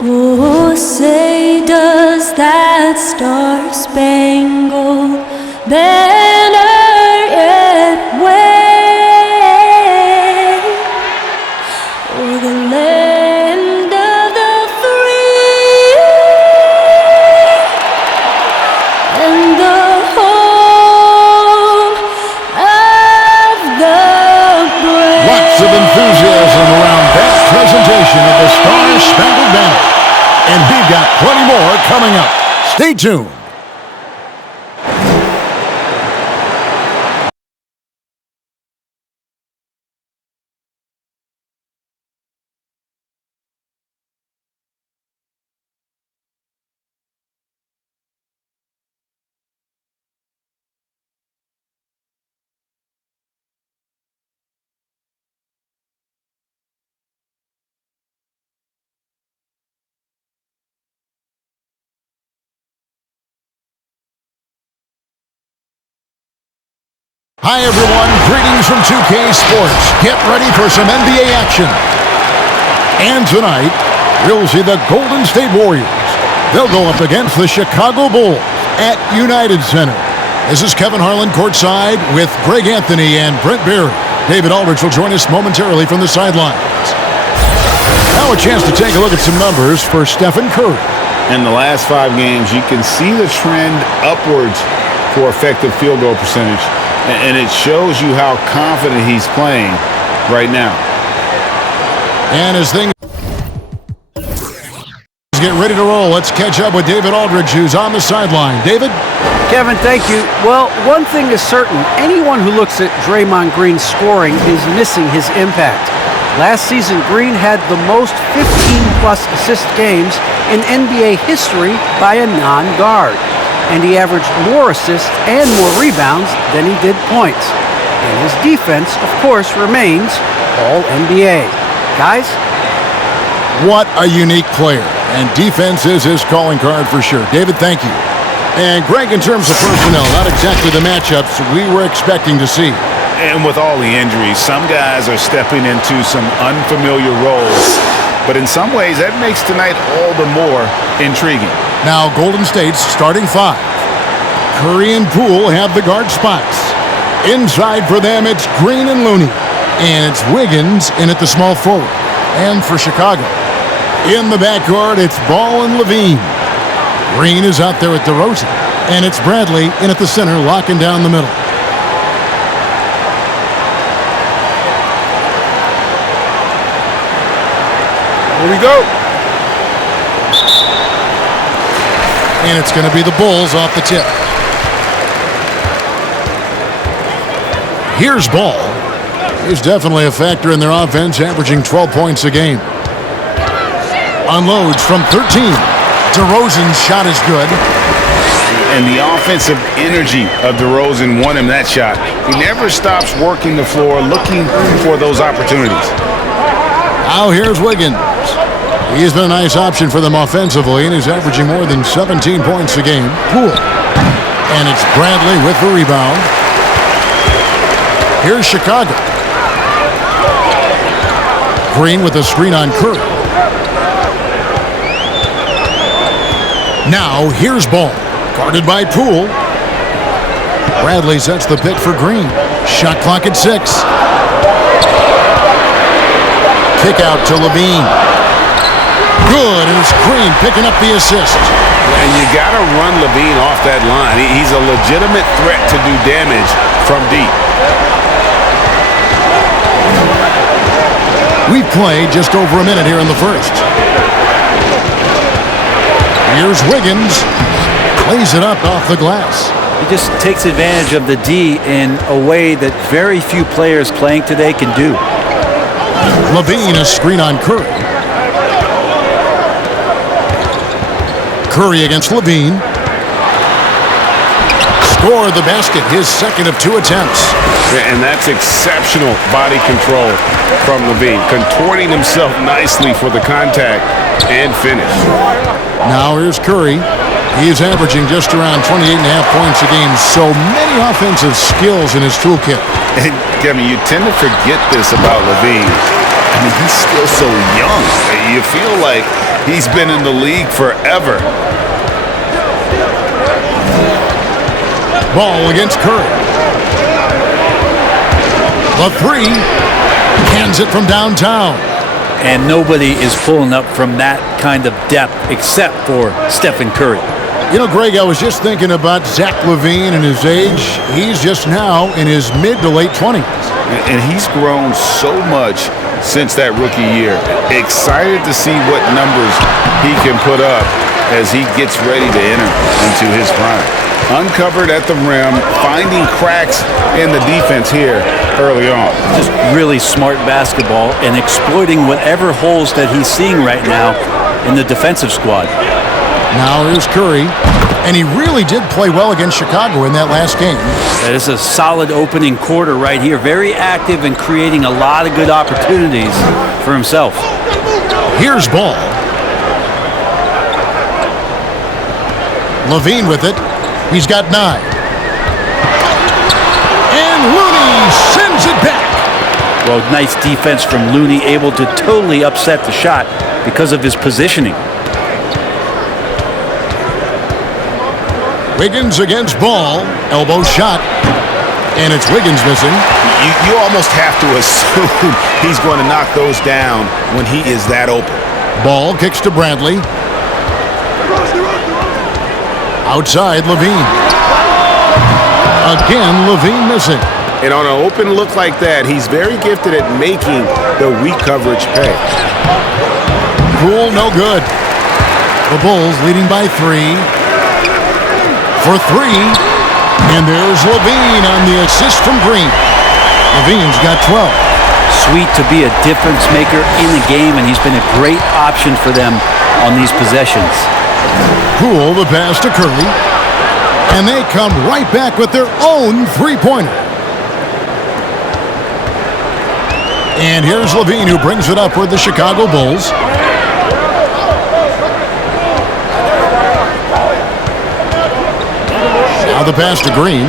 Oh, say does that star-spangled banner yet wave o'er the land of the free and the home of the brave? Lots of enthusiasm around that presentation of the Star-Spangled Banner. And we've got plenty more coming up. Stay tuned. Hi, everyone. Greetings from 2K Sports. Get ready for some NBA action. And tonight, we'll see the Golden State Warriors. They'll go up against the Chicago Bulls at United Center. This is Kevin Harlan courtside with Greg Anthony and Brent Barry. David Aldridge will join us momentarily from the sidelines. Now a chance to take a look at some numbers for Stephen Curry. In the last 5 games, you can see the trend upwards for effective field goal percentage. And it shows you how confident he's playing right now. And as things get ready to roll, let's catch up with David Aldridge, who's on the sideline. David? Kevin, thank you. Well, one thing is certain. Anyone who looks at Draymond Green's scoring is missing his impact. Last season, Green had the most 15-plus assist games in NBA history by a non-guard. And he averaged more assists and more rebounds than he did points. And his defense, of course, remains All-NBA. Guys? What a unique player. And defense is his calling card for sure. David, thank you. And Greg, in terms of personnel, not exactly the matchups we were expecting to see. And with all the injuries, some guys are stepping into some unfamiliar roles. But in some ways, that makes tonight all the more intriguing. Now, Golden State's starting 5. Curry and Poole have the guard spots. Inside for them, it's Green and Looney. And it's Wiggins in at the small forward. And for Chicago, in the backcourt, it's Ball and Levine. Green is out there with DeRozan. And it's Bradley in at the center, locking down the middle. Here we go. And it's going to be the Bulls off the tip. Here's Ball. He's definitely a factor in their offense, averaging 12 points a game. Unloads from 13. DeRozan's shot is good. And the offensive energy of DeRozan won him that shot. He never stops working the floor, looking for those opportunities. Now here's Wiggins. He's been a nice option for them offensively, and he's averaging more than 17 points a game. Poole. And it's Bradley with the rebound. Here's Chicago. Green with a screen on Curry. Now here's Ball. Guarded by Poole. Bradley sets the pick for Green. Shot clock at 6. Kick out to Levine. Good, and it's Green picking up the assist. And you got to run Levine off that line. He's a legitimate threat to do damage from deep. We've played just over a minute here in the first. Here's Wiggins. Plays it up off the glass. He just takes advantage of the D in a way that very few players playing today can do. Levine, a screen on Curry. Curry against Levine. Scored the basket, his second of 2 attempts. And that's exceptional body control from Levine, contorting himself nicely for the contact and finish. Now here's Curry. He's averaging just around 28.5 points a game. So many offensive skills in his toolkit. And Kevin, you tend to forget this about Levine. I mean, he's still so young. You feel like he's been in the league forever. Ball against Curry. The three. Cans it from downtown. And nobody is pulling up from that kind of depth except for Stephen Curry. You know, Greg, I was just thinking about Zach LaVine and his age. He's just now in his mid to late 20s. And he's grown so much since that rookie year. Excited to see what numbers he can put up as he gets ready to enter into his prime. Uncovered at the rim, finding cracks in the defense here early on. Just really smart basketball and exploiting whatever holes that he's seeing right now in the defensive squad. Now here's Curry, and he really did play well against Chicago in that last game. That is a solid opening quarter right here. Very active and creating a lot of good opportunities for himself. Here's Ball. LaVine with it. He's got 9. And Looney sends it back. Well, nice defense from Looney, able to totally upset the shot because of his positioning. Wiggins against Ball. Elbow shot. And it's Wiggins missing. You almost have to assume he's going to knock those down when he is that open. Ball kicks to Bradley. Outside, LaVine. Again, LaVine missing. And on an open look like that, he's very gifted at making the weak coverage pay. Poole, no good. The Bulls leading by 3. For 3. And there's LaVine on the assist from Green. LaVine's got 12. Sweet to be a difference maker in the game, and he's been a great option for them on these possessions. Poole, the pass to Curry. And they come right back with their own three-pointer. And here's LaVine, who brings it up with the Chicago Bulls. Now the pass to Green.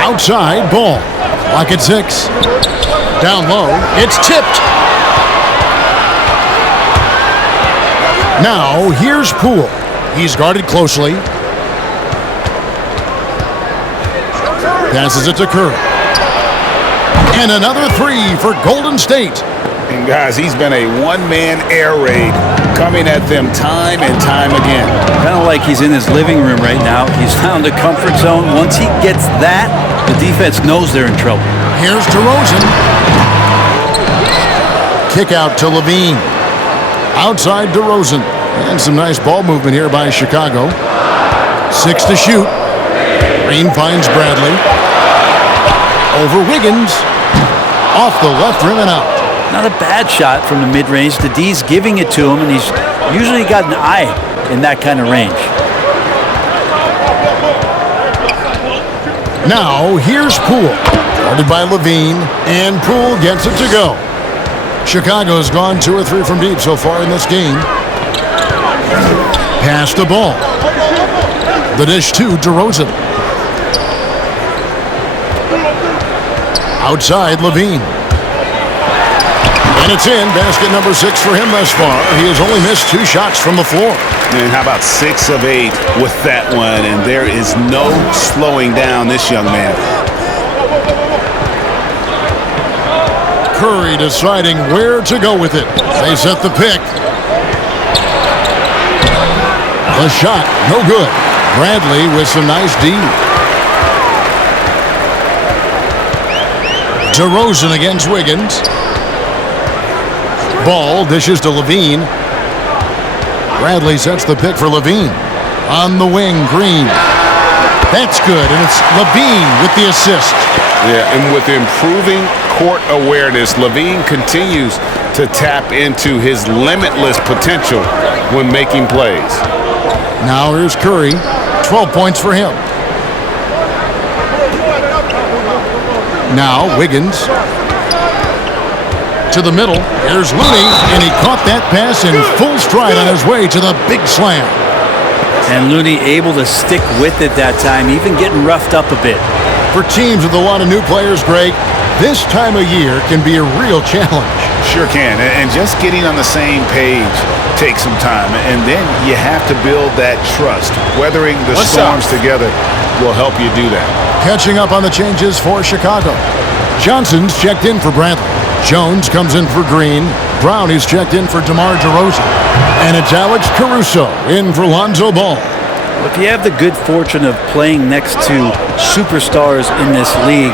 Outside, Ball. Clock at 6. Down low. It's tipped. Now, here's Poole. He's guarded closely. Passes it to Curry. And another 3 for Golden State. And guys, he's been a one-man air raid coming at them time and time again. Kind of like he's in his living room right now. He's found a comfort zone. Once he gets that, the defense knows they're in trouble. Here's DeRozan. Kick out to LaVine. Outside DeRozan. And some nice ball movement here by Chicago. 6 to shoot. Green finds Bradley. Over Wiggins. Off the left rim and out. Not a bad shot from the mid-range. The D's giving it to him, and he's usually got an eye in that kind of range. Now, here's Poole. Guarded by LaVine, and Poole gets it to go. Chicago's gone 2 or 3 from deep so far in this game. Pass the ball. The dish to DeRozan. Outside, LaVine. And it's in. Basket number 6 for him thus far. He has only missed 2 shots from the floor. And how about 6 of 8 with that one? And there is no slowing down this young man. Curry deciding where to go with it. They set the pick. The shot, no good. Bradley with some nice D. DeRozan against Wiggins. Ball dishes to LaVine. Bradley sets the pick for LaVine. On the wing, Green. That's good, and it's LaVine with the assist. Yeah, and with improving court awareness, LaVine continues to tap into his limitless potential when making plays. Now here's Curry. 12 points for him. Now Wiggins. To the middle. Here's Looney, and he caught that pass in full stride on his way to the big slam. And Looney able to stick with it that time, even getting roughed up a bit. For teams with a lot of new players, Greg, this time of year can be a real challenge. Sure can. And just getting on the same page takes some time. And then you have to build that trust. Weathering the storms together will help you do that. Catching up on the changes for Chicago. Johnson's checked in for Brantley. Jones comes in for Green. Brown is checked in for DeMar DeRozan. And it's Alex Caruso in for Lonzo Ball. If you have the good fortune of playing next to superstars in this league,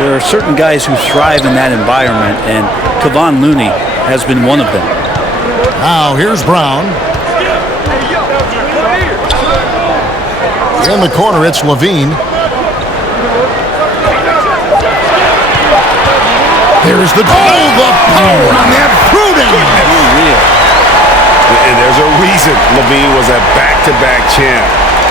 there are certain guys who thrive in that environment, and Kevon Looney has been one of them. Now here's Brown. In the corner, it's Levine. There's the the power on that throw-down. And there's a reason Levine was a back-to-back champ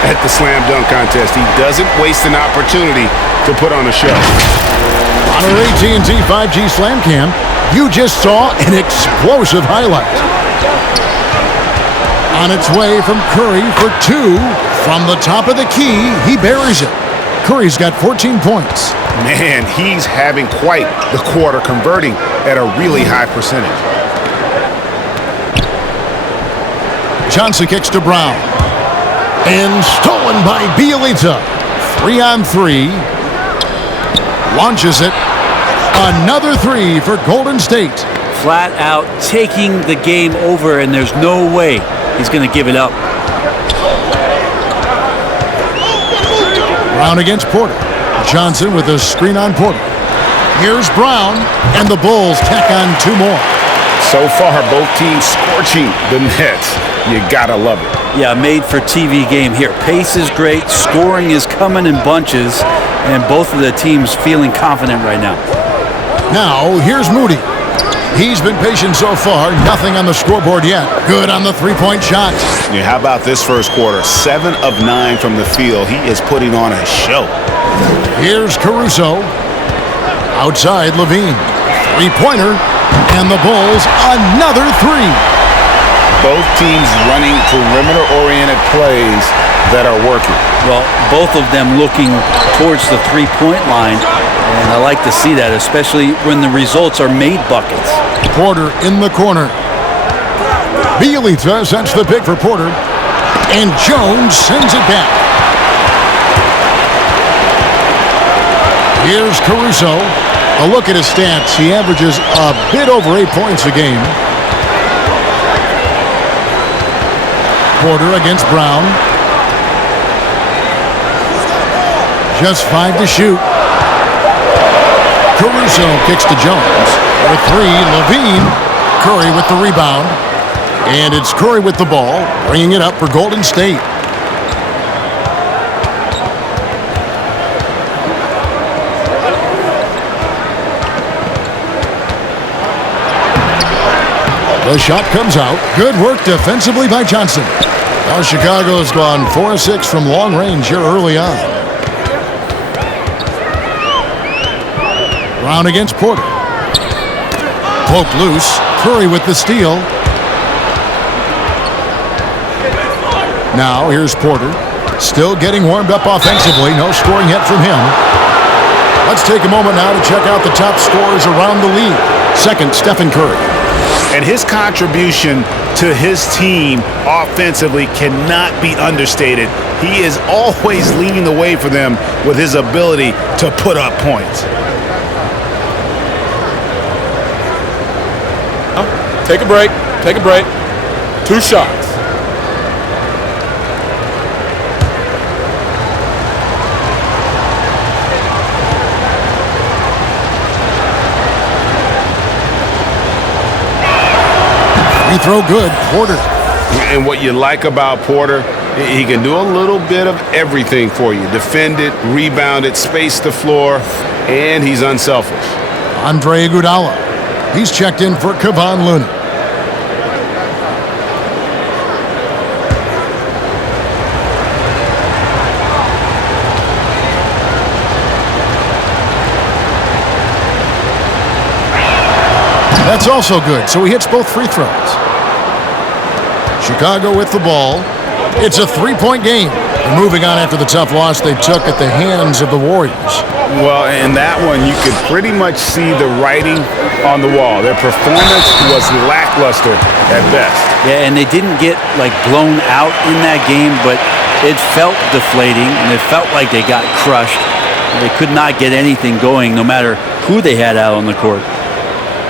at the slam dunk contest. He doesn't waste an opportunity to put on a show. On our AT&T 5G Slam Cam, you just saw an explosive highlight. On its way from Curry for two. From the top of the key, he buries it. Curry's got 14 points. Man, he's having quite the quarter, converting at a really high percentage. Johnson kicks to Brown. And stolen by Bielitsa. 3-on-3. Launches it. Another three for Golden State. Flat out taking the game over, and there's no way he's going to give it up. Brown against Porter. Johnson with a screen on Porter. Here's Brown, and the Bulls tack on two more. So far, both teams scorching the Nets. You gotta love it. Yeah, made for TV game here. Pace is great, scoring is coming in bunches, and both of the teams feeling confident right now. Now, here's Moody. He's been patient so far, nothing on the scoreboard yet. Good on the three-point shot. Yeah, how about this first quarter? 7 of 9 from the field. He is putting on a show. Here's Caruso. Outside, Levine. Three-pointer, and the Bulls another three. Both teams running perimeter-oriented plays that are working. Well, both of them looking towards the three-point line, and I like to see that, especially when the results are made buckets. Porter in the corner. Bielitsa sends the pick for Porter, and Jones sends it back. Here's Caruso. A look at his stats. He averages a bit over 8 points a game. Porter against Brown. Just 5 to shoot. Caruso kicks to Jones. For three, Levine. Curry with the rebound. And it's Curry with the ball, bringing it up for Golden State. The shot comes out. Good work defensively by Johnson. Now Chicago has gone 4 of 6 from long range here early on. Brown against Porter. Poked loose. Curry with the steal. Now here's Porter. Still getting warmed up offensively. No scoring yet from him. Let's take a moment now to check out the top scorers around the league. Second, Stephen Curry. And his contribution to his team offensively cannot be understated. He is always leading the way for them with his ability to put up points. Take a break. Take a break. 2 shots. Free throw good. Porter. And what you like about Porter, he can do a little bit of everything for you. Defend it, rebound it, space the floor, and he's unselfish. Andre Iguodala. He's checked in for Kevon Looney. That's also good, so he hits both free throws. Chicago with the ball. It's a 3-point game. They're moving on after the tough loss they took at the hands of the Warriors. Well, in that one, you could pretty much see the writing on the wall. Their performance was lackluster at best. Yeah, and they didn't get, like, blown out in that game, but it felt deflating, and it felt like they got crushed. They could not get anything going, no matter who they had out on the court.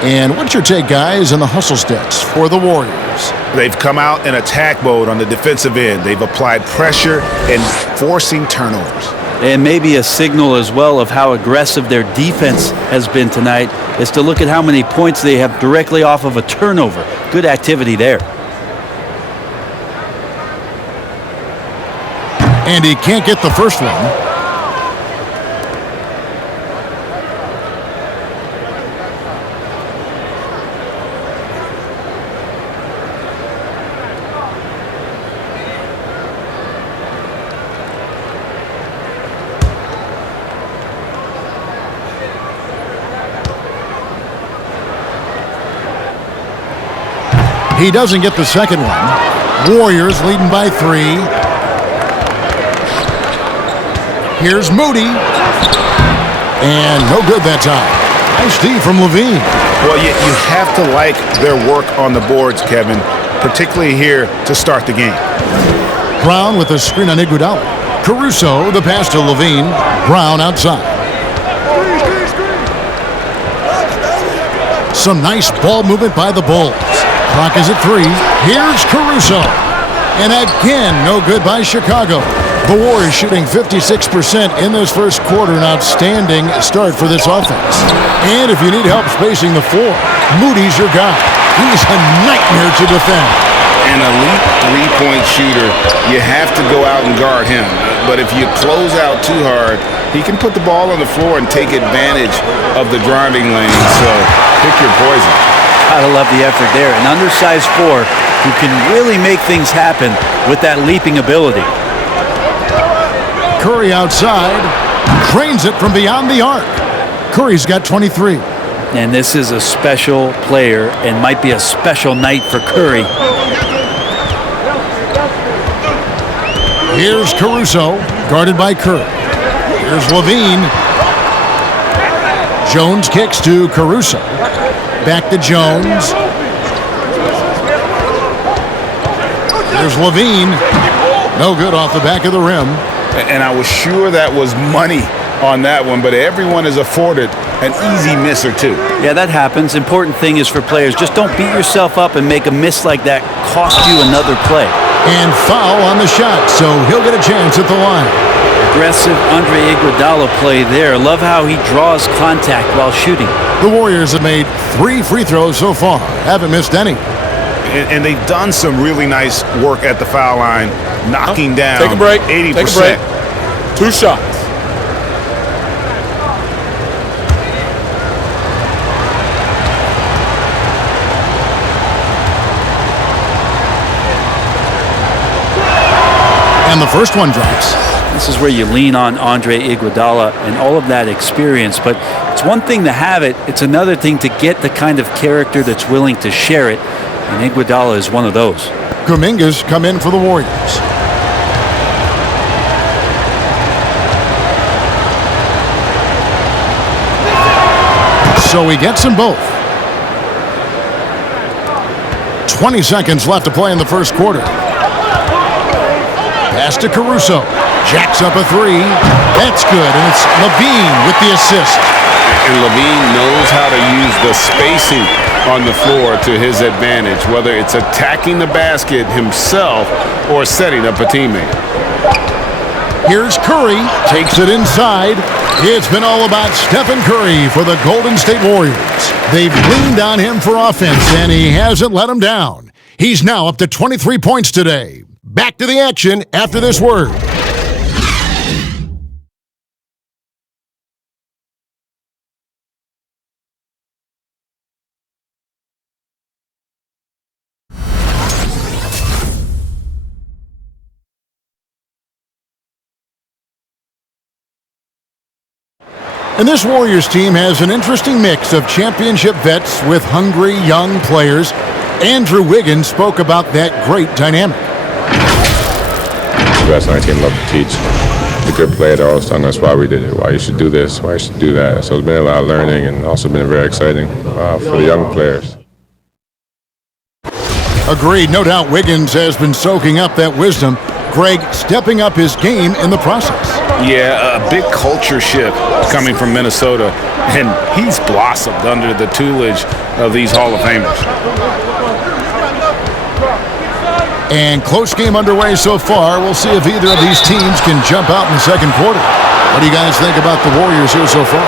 And what's your take, guys, on the hustle stats for the Warriors? They've come out in attack mode on the defensive end. They've applied pressure and forcing turnovers. And maybe a signal as well of how aggressive their defense has been tonight is to look at how many points they have directly off of a turnover. Good activity there. And he can't get the first one. He doesn't get the second one. Warriors leading by 3. Here's Moody. And no good that time. Nice D from Levine. Well, you have to like their work on the boards, Kevin, particularly here to start the game. Brown with a screen on Iguodala. Caruso, the pass to Levine. Brown outside. Some nice ball movement by the Bulls. Clock is at 3. Here's Caruso. And again, no good by Chicago. The Warriors shooting 56% in this first quarter. An outstanding start for this offense. And if you need help spacing the floor, Moody's your guy. He's a nightmare to defend. An elite three-point shooter, you have to go out and guard him. But if you close out too hard, he can put the ball on the floor and take advantage of the driving lane. So pick your poison. Gotta love the effort there. An undersized 4 who can really make things happen with that leaping ability. Curry outside. Cranes it from beyond the arc. Curry's got 23. And this is a special player and might be a special night for Curry. Here's Caruso, guarded by Curry. Here's Levine. Jones kicks to Caruso. Back to Jones. Here's Levine. No good off the back of the rim. And I was sure that was money on that one, but everyone is afforded an easy miss or two. Yeah, that happens. Important thing is for players, just don't beat yourself up and make a miss like that cost you another play. And foul on the shot, so he'll get a chance at the line. Aggressive Andre Iguodala play there. Love how he draws contact while shooting. The Warriors have made 3 free throws so far. Haven't missed any. And they've done some really nice work at the foul line, knocking down Take a break. 80%. Take a break. 2 shots. And the first one drops. This is where you lean on Andre Iguodala and all of that experience. But it's one thing to have it. It's another thing to get the kind of character that's willing to share it. And Iguodala is one of those. Kuminga's come in for the Warriors. So he gets them both. 20 seconds left to play in the first quarter. Pass to Caruso. Jacks up a 3. That's good, and it's Levine with the assist. And Levine knows how to use the spacing on the floor to his advantage, whether it's attacking the basket himself or setting up a teammate. Here's Curry. Takes it inside. It's been all about Stephen Curry for the Golden State Warriors. They've leaned on him for offense, and he hasn't let them down. He's now up to 23 points today. Back to the action after this word. And this Warriors team has an interesting mix of championship vets with hungry young players. Andrew Wiggins spoke about that great dynamic. The best 19 love to teach. the good play. They're always telling us why we did it, why you should do this, why you should do that. So it's been a lot of learning and also been very exciting for the young players. Agreed. No doubt Wiggins has been soaking up that wisdom. Greg stepping up his game in the process. Yeah, a big culture shift coming from Minnesota, and he's blossomed under the tutelage of these Hall of Famers. And close game underway so far. We'll see if either of these teams can jump out in the second quarter. What do you guys think about the Warriors here so far?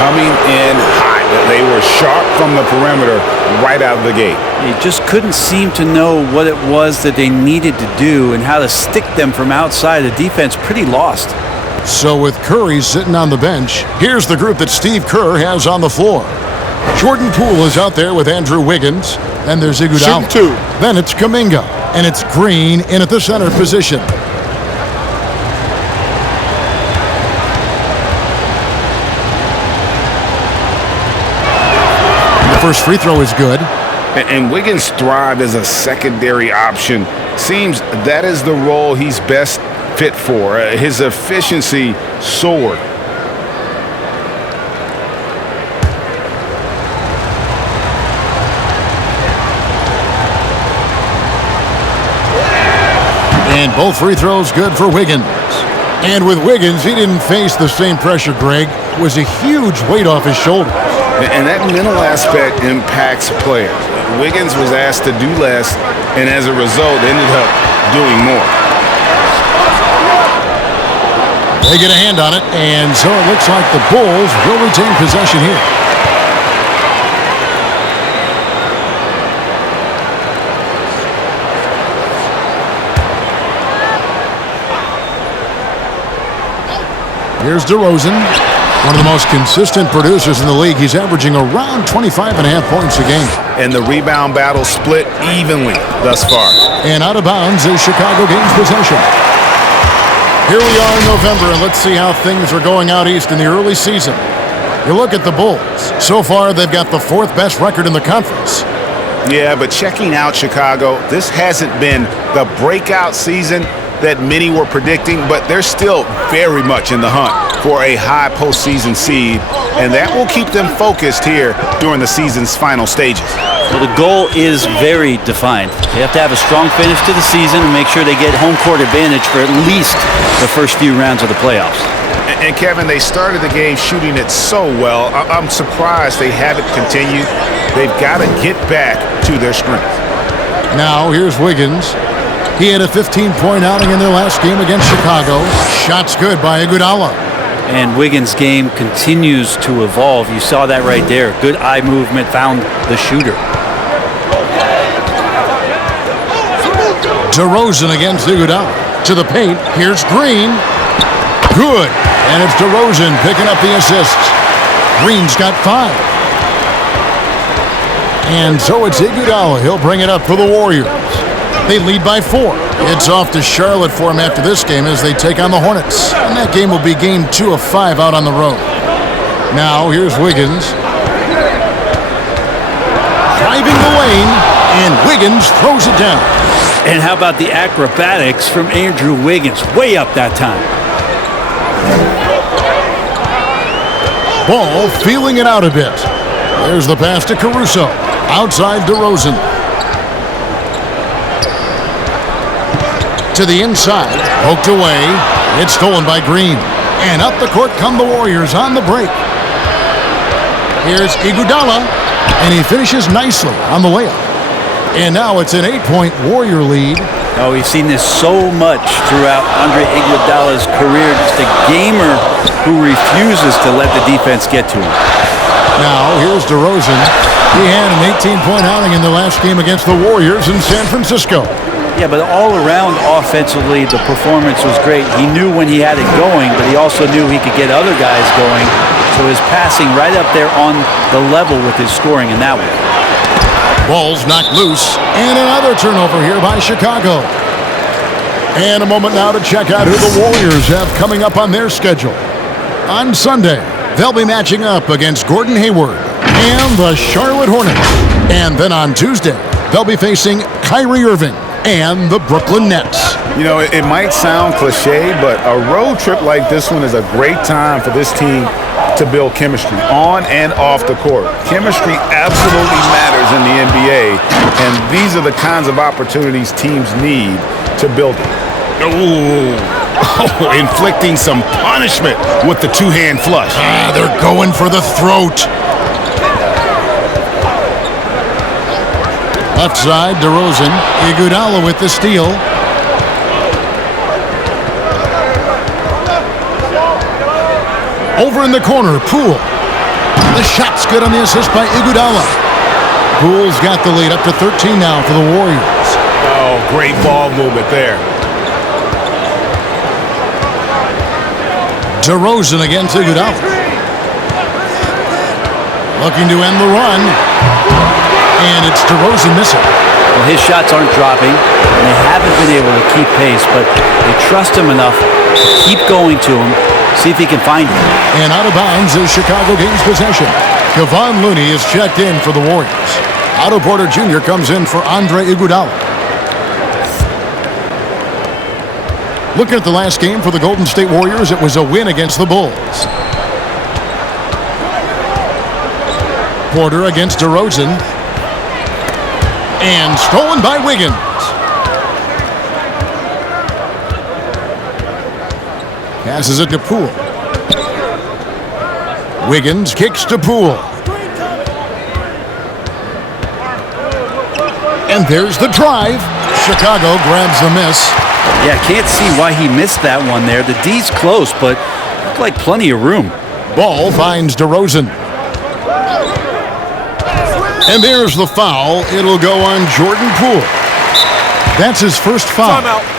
Coming in hot. They were sharp from the perimeter right out of the gate. You just couldn't seem to know what it was that they needed to do and how to stick them from outside. The defense pretty lost. So with Curry sitting on the bench, here's the group that Steve Kerr has on the floor. Jordan Poole is out there with Andrew Wiggins. Then there's Iguodala. Shooting two. Then it's Kuminga. And it's Green in at the center position. The first free throw is good. And Wiggins thrived as a secondary option. Seems that is the role he's best fit for. His efficiency soared. And both free throws good for Wiggins. And with Wiggins, he didn't face the same pressure, Greg. It was a huge weight off his shoulders. And that mental aspect impacts players. Wiggins was asked to do less, and as a result, ended up doing more. They get a hand on it, and so it looks like the Bulls will retain possession here. Here's DeRozan, one of the most consistent producers in the league. He's averaging around 25.5 points a game. And the rebound battle split evenly thus far. And out of bounds as Chicago gains possession. Here we are in November, and let's see how things are going out east in the early season. You look at the Bulls. So far, they've got the fourth best record in the conference. Yeah, but checking out Chicago, this hasn't been the breakout season that many were predicting, but they're still very much in the hunt for a high postseason seed, and that will keep them focused here during the season's final stages. Well, the goal is very defined. They have to have a strong finish to the season and make sure they get home court advantage for at least the first few rounds of the playoffs. And Kevin, they started the game shooting it so well. I'm surprised they haven't continued. They've got to get back to their strength. Now, here's Wiggins. He had a 15-point outing in their last game against Chicago. Shots good by Iguodala. And Wiggins' game continues to evolve. You saw that right there. Good eye movement, found the shooter. DeRozan against Iguodala. To the paint. Here's Green. Good. And it's DeRozan picking up the assists. Green's got 5. And so it's Iguodala. He'll bring it up for the Warriors. They lead by 4. It's off to Charlotte for them after this game as they take on the Hornets. And that game will be game 2 of 5 out on the road. Now, here's Wiggins. Driving the lane, and Wiggins throws it down. And how about the acrobatics from Andrew Wiggins? Way up that time. Ball feeling it out a bit. There's the pass to Caruso. Outside DeRozan. To the inside, poked away. It's stolen by Green. And up the court come the Warriors on the break. Here's Iguodala, and he finishes nicely on the layup. And now it's an 8-point Warrior lead. Oh, we've seen this so much throughout Andre Iguodala's career. Just a gamer who refuses to let the defense get to him. Now, here's DeRozan. He had an 18-point outing in the last game against the Warriors in San Francisco. Yeah, but all around offensively, the performance was great. He knew when he had it going, but he also knew he could get other guys going. So his passing right up there on the level with his scoring in that one. Ball's knocked loose, and another turnover here by Chicago. And a moment now to check out who the Warriors have coming up on their schedule. On Sunday, they'll be matching up against Gordon Hayward and the Charlotte Hornets. And then on Tuesday, they'll be facing Kyrie Irving and the Brooklyn Nets. You know, it might sound cliche, but a road trip like this one is a great time for this team to build chemistry on and off the court. Chemistry absolutely matters in the NBA, and these are the kinds of opportunities teams need to build it. Oh, inflicting some punishment with the two-hand flush. They're going for the throat. Left side, DeRozan. Iguodala with the steal. Over in the corner, Poole. The shot's good on the assist by Iguodala. Poole's got the lead up to 13 now for the Warriors. Oh, great ball movement there. DeRozan against Iguodala. Looking to end the run. And it's DeRozan missing. Well, his shots aren't dropping, and they haven't been able to keep pace, but they trust him enough to keep going to him, see if he can find him. And out of bounds as Chicago gains possession. Kevon Looney is checked in for the Warriors. Otto Porter Jr. comes in for Andre Iguodala. Looking at the last game for the Golden State Warriors, it was a win against the Bulls. Porter against DeRozan. And stolen by Wiggins. Passes it to Poole. Wiggins kicks to Poole. And there's the drive. Chicago grabs the miss. Yeah, can't see why he missed that one there. The D's close, but looked like plenty of room. Ball finds DeRozan. And there's the foul. It'll go on Jordan Poole. That's his first foul. Timeout.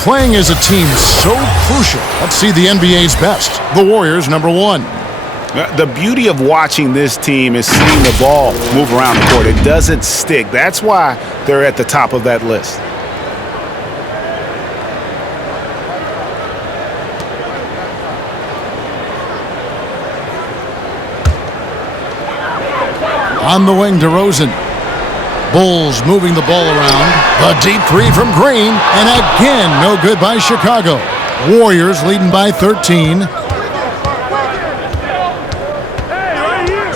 Playing as a team is so crucial. Let's see the NBA's best. The Warriors, number one. The beauty of watching this team is seeing the ball move around the court. It doesn't stick. That's why they're at the top of that list. On the wing, DeRozan. Bulls moving the ball around. A deep three from Green. And again, no good by Chicago. Warriors leading by 13.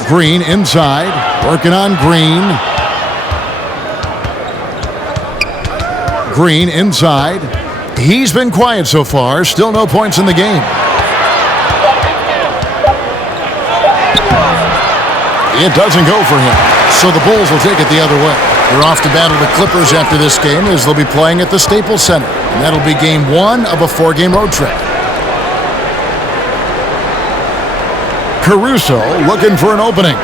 Green inside. Working on Green. Green inside. He's been quiet so far. Still no points in the game. It doesn't go for him. So the Bulls will take it the other way. They're off to battle the Clippers after this game as they'll be playing at the Staples Center. And that'll be game one of a 4-game road trip. Caruso looking for an opening.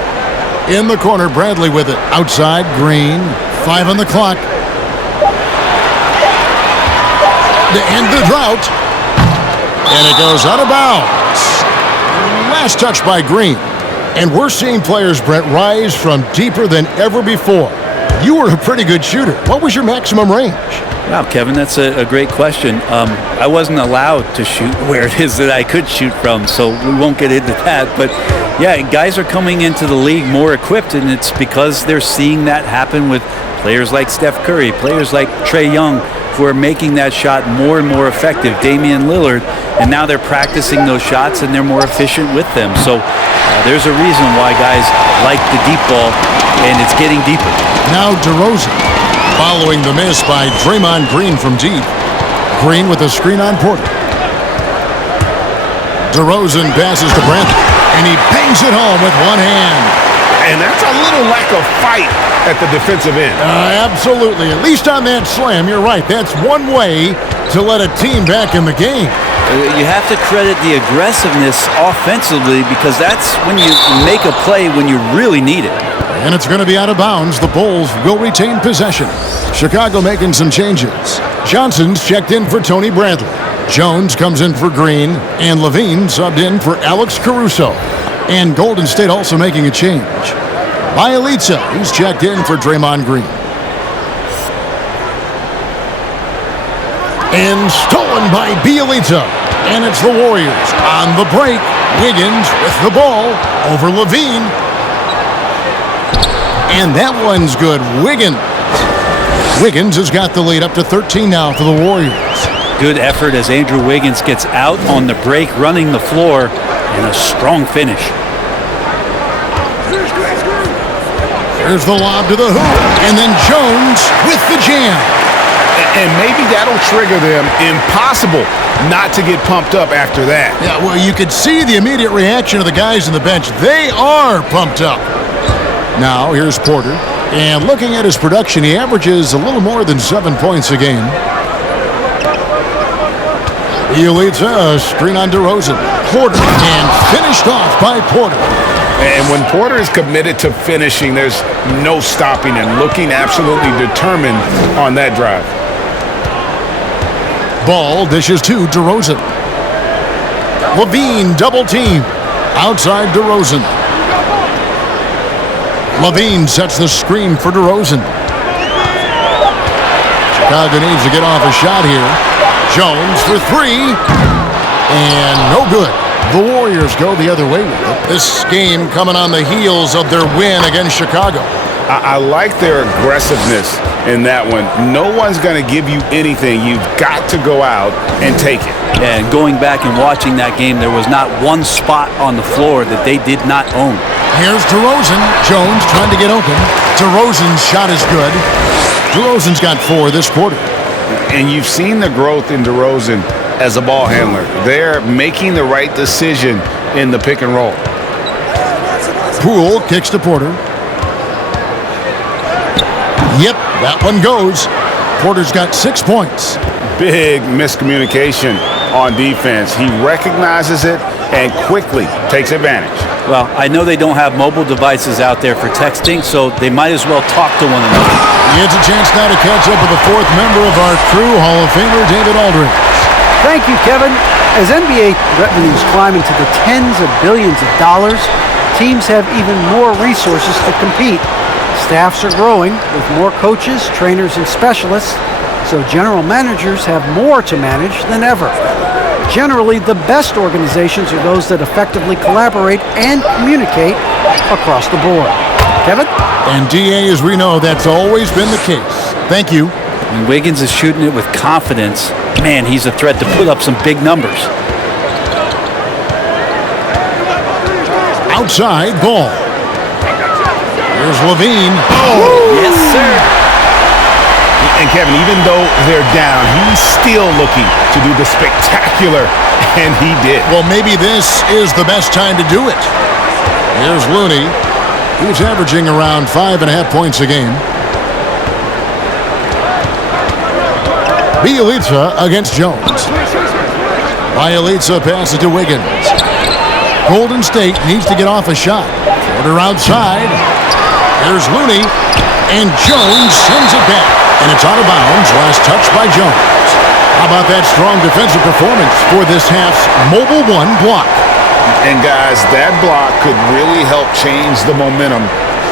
In the corner, Bradley with it. Outside, Green. 5 on the clock. To end the drought. And it goes out of bounds. Last touch by Green. And we're seeing players, Brett, rise from deeper than ever before. You were a pretty good shooter. What was your maximum range? Wow, Kevin, that's a great question. I wasn't allowed to shoot where it is that I could shoot from, so we won't get into that. But yeah, guys are coming into the league more equipped, and it's because they're seeing that happen with players like Steph Curry, players like Trae Young, who are making that shot more and more effective, Damian Lillard, and now they're practicing those shots and they're more efficient with them. So there's a reason why guys like the deep ball, and it's getting deeper. Now DeRozan, following the miss by Draymond Green from deep. Green with a screen on Porter. DeRozan passes to Brandon, and he bangs it home with one hand. And that's a little lack of fight at the defensive end. Absolutely. At least on that slam, you're right. That's one way to let a team back in the game. You have to credit the aggressiveness offensively, because that's when you make a play when you really need it. And it's going to be out of bounds. The Bulls will retain possession. Chicago making some changes. Johnson's checked in for Tony Bradley. Jones comes in for Green, and Levine subbed in for Alex Caruso. And Golden State also making a change. Bielitsa, he's checked in for Draymond Green. And stolen by Bielitsa. And it's the Warriors on the break. Wiggins with the ball over Levine. And that one's good. Wiggins has got the lead up to 13 now for the Warriors. Good effort as Andrew Wiggins gets out on the break, running the floor, and a strong finish. There's the lob to the hoop, and then Jones with the jam. And maybe that'll trigger them. Impossible not to get pumped up after that. Yeah, well, you could see the immediate reaction of the guys on the bench. They are pumped up. Now, here's Porter. And looking at his production, he averages a little more than 7 points a game. He leads a screen on DeRozan. Porter, and finished off by Porter. And when Porter is committed to finishing, there's no stopping him, looking absolutely determined on that drive. Ball dishes to DeRozan. Levine double team. Outside DeRozan. Levine sets the screen for DeRozan. Chicago needs to get off a shot here. Jones for three. And no good. The Warriors go the other way with it. This game coming on the heels of their win against Chicago. I like their aggressiveness in that one. No one's going to give you anything. You've got to go out and take it. And going back and watching that game, there was not one spot on the floor that they did not own. Here's DeRozan. Jones trying to get open. DeRozan's shot is good. DeRozan's got 4 this quarter. And you've seen the growth in DeRozan as a ball handler. They're making the right decision in the pick and roll. Poole kicks to Porter. Yep, that one goes. Porter's got 6 points. Big miscommunication on defense. He recognizes it and quickly takes advantage. Well, I know they don't have mobile devices out there for texting, so they might as well talk to one another. He has a chance now to catch up with the 4th member of our crew, Hall of Famer David Aldridge. Thank you, Kevin. As NBA revenues climb into the tens of billions of dollars, teams have even more resources to compete. Staffs are growing with more coaches, trainers, and specialists, so general managers have more to manage than ever. Generally, the best organizations are those that effectively collaborate and communicate across the board. Kevin? And DA, as we know, that's always been the case. Thank you. When Wiggins is shooting it with confidence, man, he's a threat to put up some big numbers. Outside ball. Here's Levine. Oh, yes, sir. And Kevin, even though they're down, he's still looking to do the spectacular, and he did. Well, maybe this is the best time to do it. Here's Looney. He's averaging around 5.5 points a game. Bielitsa against Jones. Bielitsa passes to Wiggins. Golden State needs to get off a shot. Porter outside. Here's Looney. And Jones sends it back. And it's out of bounds. Last touch by Jones. How about that strong defensive performance for this half's Mobile One block? And guys, that block could really help change the momentum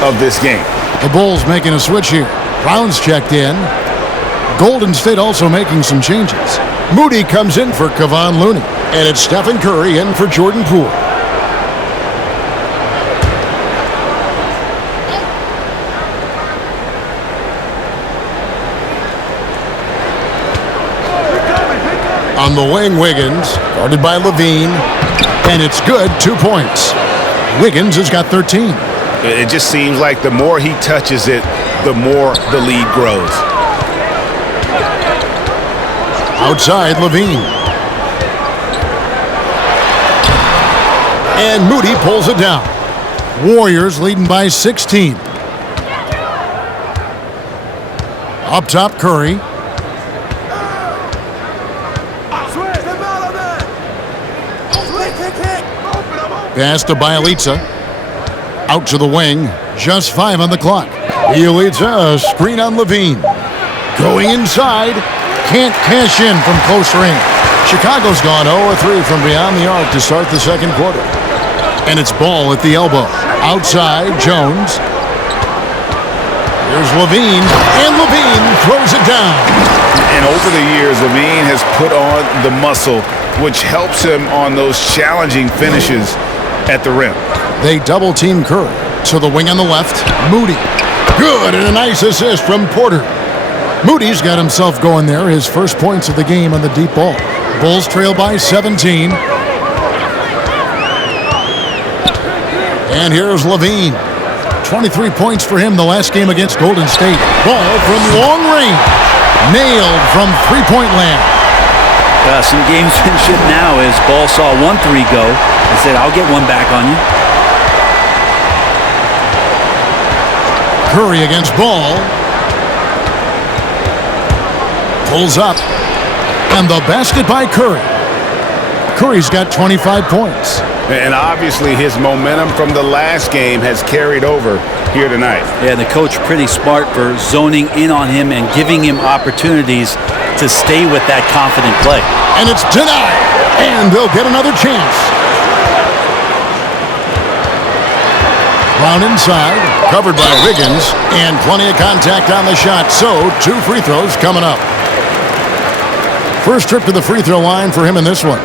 of this game. The Bulls making a switch here. Brown's checked in. Golden State also making some changes. Moody comes in for Kevon Looney. And it's Stephen Curry in for Jordan Poole. On the wing, Wiggins, guarded by Levine. And it's good, 2 points. Wiggins has got 13. It just seems like the more he touches it, the more the lead grows. Outside, Levine. And Moody pulls it down. Warriors leading by 16. Up top, Curry. Pass to Bielitsa. Out to the wing. Just 5 on the clock. Bielitsa, a screen on Levine. Going inside. Can't cash in from close range. Chicago's gone 0-3 from beyond the arc to start the second quarter. And it's Ball at the elbow. Outside, Jones. Here's Levine. And Levine throws it down. And over the years, Levine has put on the muscle, which helps him on those challenging finishes at the rim. They double-team Curry. To the wing on the left, Moody. Good, and a nice assist from Porter. Moody's got himself going there, his first points of the game on the deep ball. Bulls trail by 17. And here's Levine. 23 points for him the last game against Golden State. Ball from long range. Nailed from three-point land. Some gamesmanship now as Ball saw 1-3 go and said, I'll get one back on you. Curry against Ball. Pulls up. And the basket by Curry. Curry's got 25 points. And obviously his momentum from the last game has carried over here tonight. Yeah, the coach pretty smart for zoning in on him and giving him opportunities to stay with that confident play. And it's denied. And they'll get another chance. Brown inside, covered by Wiggins, and plenty of contact on the shot. So 2 free throws coming up. First trip to the free throw line for him in this one.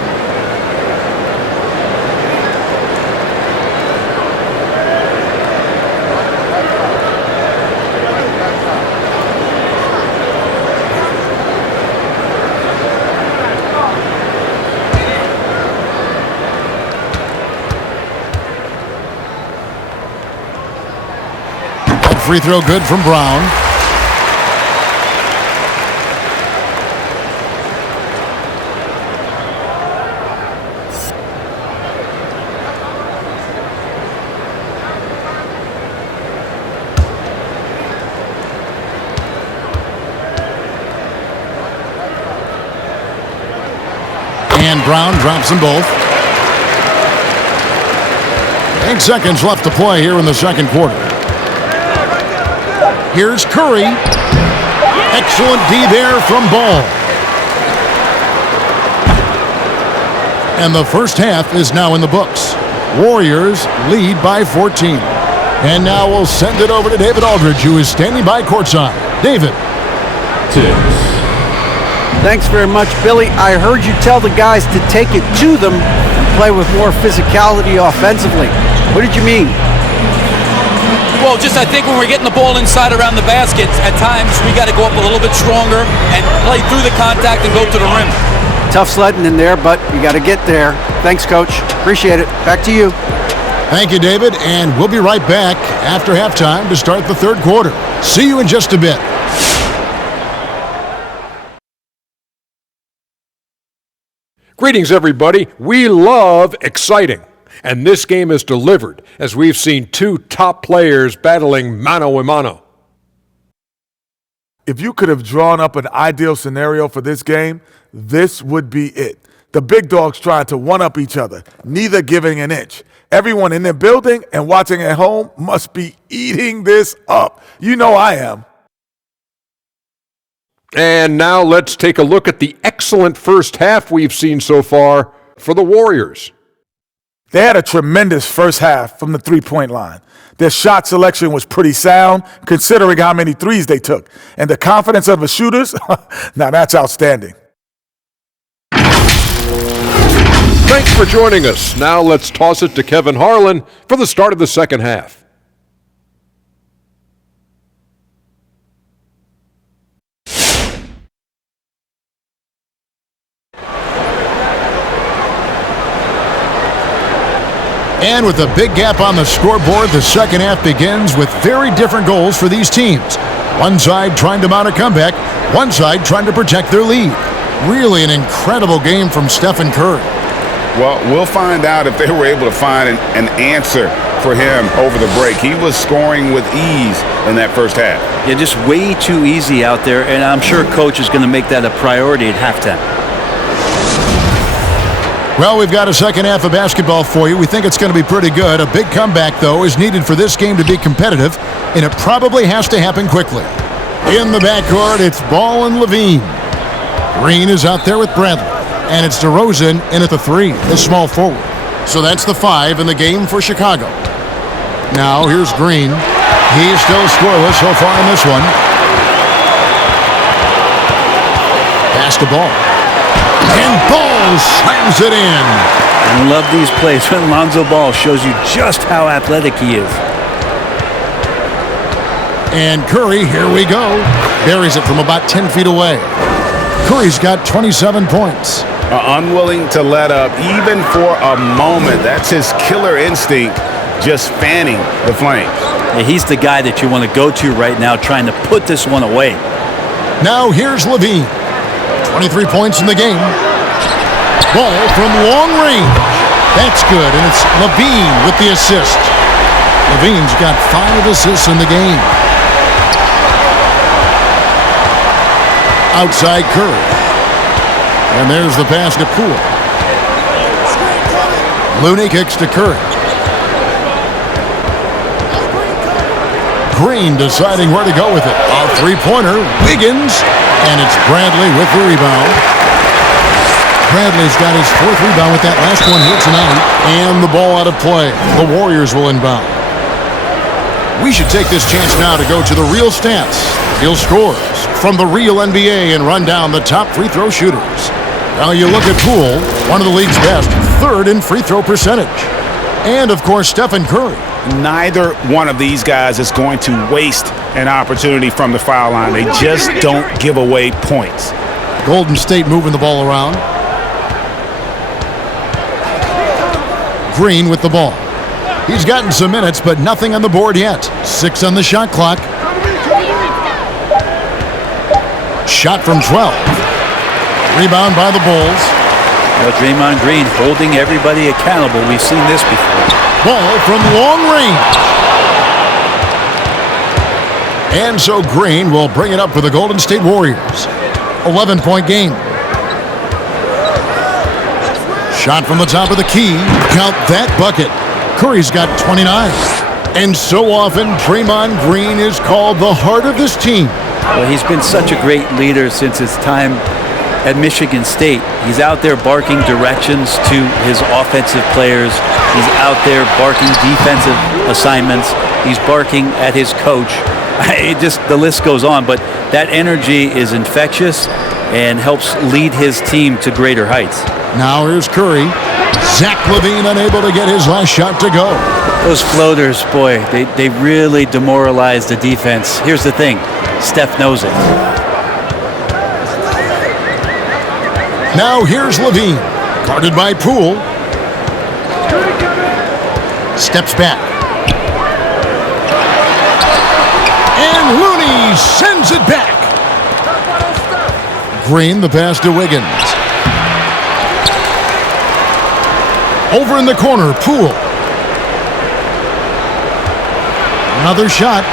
Free throw good from Brown. And Brown drops them both. 8 seconds left to play here in the second quarter. Here's Curry. Excellent D there from Ball. And the first half is now in the books. Warriors lead by 14. And now we'll send it over to David Aldridge, who is standing by courtside. David. Thanks very much, Billy. I heard you tell the guys to take it to them and play with more physicality offensively. What did you mean? Well, just I think when we're getting the ball inside around the basket, at times we got to go up a little bit stronger and play through the contact and go to the rim. Tough sledding in there, but you got to get there. Thanks, Coach. Appreciate it. Back to you. Thank you, David, and we'll be right back after halftime to start the third quarter. See you in just a bit. Greetings, everybody. We love exciting. And this game is delivered as we've seen 2 top players battling mano a mano. If you could have drawn up an ideal scenario for this game, this would be it. The big dogs trying to one-up each other, neither giving an inch. Everyone in the building and watching at home must be eating this up. You know I am. And now let's take a look at the excellent first half we've seen so far for the Warriors. They had a tremendous first half from the three-point line. Their shot selection was pretty sound, considering how many threes they took. And the confidence of the shooters, now that's outstanding. Thanks for joining us. Now let's toss it to Kevin Harlan for the start of the second half. And with a big gap on the scoreboard, the second half begins with very different goals for these teams. One side trying to mount a comeback, one side trying to protect their lead. Really an incredible game from Stephen Curry. Well, we'll find out if they were able to find an answer for him over the break. He was scoring with ease in that first half. Yeah, just way too easy out there, and I'm sure Coach is going to make that a priority at halftime. Well, we've got a second half of basketball for you. We think it's going to be pretty good. A big comeback, though, is needed for this game to be competitive, and it probably has to happen quickly. In the backcourt, it's Ball and Levine. Green is out there with Bradley, and it's DeRozan in at the three, the small forward. So that's the 5 in the game for Chicago. Now, here's Green. He's still scoreless so far in this one. Pass to Ball. And Ball slams it in. I love these plays when Lonzo Ball shows you just how athletic he is. And Curry, here we go. Buries it from about 10 feet away. Curry's got 27 points. Unwilling to let up even for a moment. That's his killer instinct, just fanning the flames. Yeah, he's the guy that you want to go to right now trying to put this one away. Now here's Levine. 23 points in the game. Ball from long range. That's good, and it's Levine with the assist. Levine's got 5 assists in the game. Outside Curry. And there's the pass to Poole. Looney kicks to Curry. Green deciding where to go with it. A three-pointer, Wiggins, and it's Bradley with the rebound. Bradley's got his 4th rebound with that last one here tonight. And the ball out of play. The Warriors will inbound. We should take this chance now to go to the real stats, real scores from the real NBA and run down the top free throw shooters. Now you look at Poole, one of the league's best, 3rd in free throw percentage. And, of course, Stephen Curry. Neither one of these guys is going to waste an opportunity from the foul line. They just don't give away points. Golden State moving the ball around. Green with the ball. He's gotten some minutes, but nothing on the board yet. 6 on the shot clock. Shot from 12. Rebound by the Bulls. Well, Draymond Green holding everybody accountable. We've seen this before. Ball from long range. And so Green will bring it up for the Golden State Warriors. 11-point game. Shot from the top of the key. Count that bucket. Curry's got 29. And so often, Draymond Green is called the heart of this team. Well, he's been such a great leader since his time at Michigan State. He's out there barking directions to his offensive players. He's out there barking defensive assignments. He's barking at his coach. The list goes on, but that energy is infectious and helps lead his team to greater heights. Now here's Curry. Zach LaVine unable to get his last shot to go. Those floaters, boy, they really demoralize the defense. Here's the thing, Steph knows it. Now here's LaVine, guarded by Poole. Steps back. And Looney sends it back. Green, the pass to Wiggins. Over in the corner, Poole. Another shot.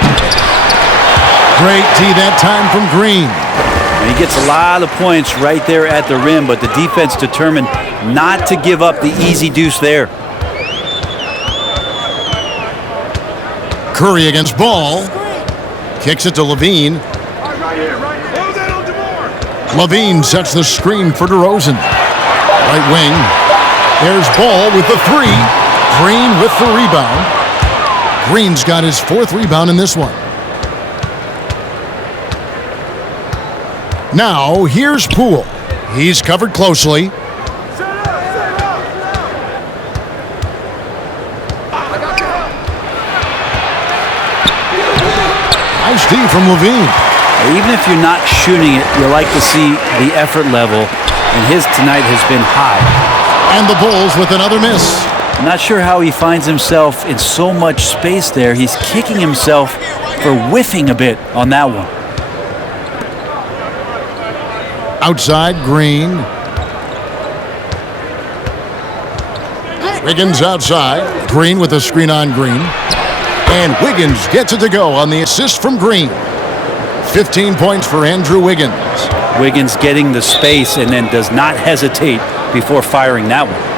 Great D that time from Green. And he gets a lot of points right there at the rim, but the defense determined not to give up the easy deuce there. Curry against Ball. Kicks it to LaVine. LaVine sets the screen for DeRozan. Right wing. There's Ball with the 3. Green with the rebound. Green's got his 4th rebound in this one. Now, here's Poole. He's covered closely. Nice D from Levine. Even if you're not shooting it, you like to see the effort level, and his tonight has been high. And the Bulls with another miss. I'm not sure how he finds himself in so much space there. He's kicking himself for whiffing a bit on that one. Outside, Green. Wiggins outside. Green with a screen on Green. And Wiggins gets it to go on the assist from Green. 15 points for Andrew Wiggins. Wiggins getting the space and then does not hesitate before firing that one.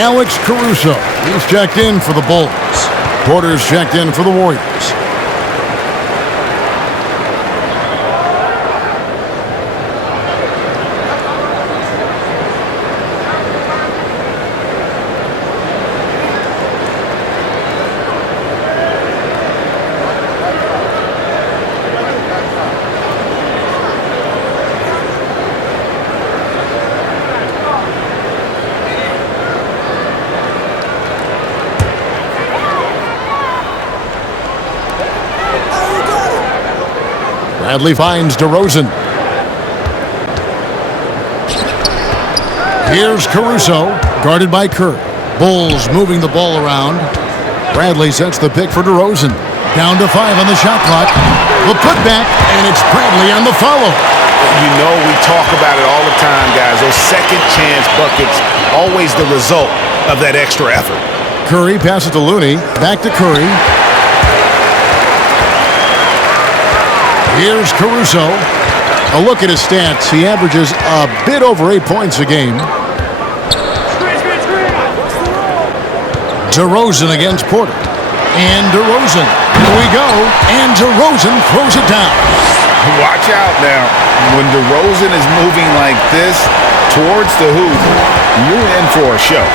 Alex Caruso, he's checked in for the Bulls. Porter's checked in for the Warriors. Bradley finds DeRozan. Here's Caruso, guarded by Kerr. Bulls moving the ball around. Bradley sets the pick for DeRozan. Down to 5 on the shot clock. The putback, and it's Bradley on the follow. You know, we talk about it all the time, guys. Those second chance buckets, always the result of that extra effort. Curry passes to Looney. Back to Curry. Here's Caruso. A look at his stats. He averages a bit over 8 points a game. DeRozan against Porter. And DeRozan. Here we go. And DeRozan throws it down. Watch out now. When DeRozan is moving like this towards the hoop, you're in for a show.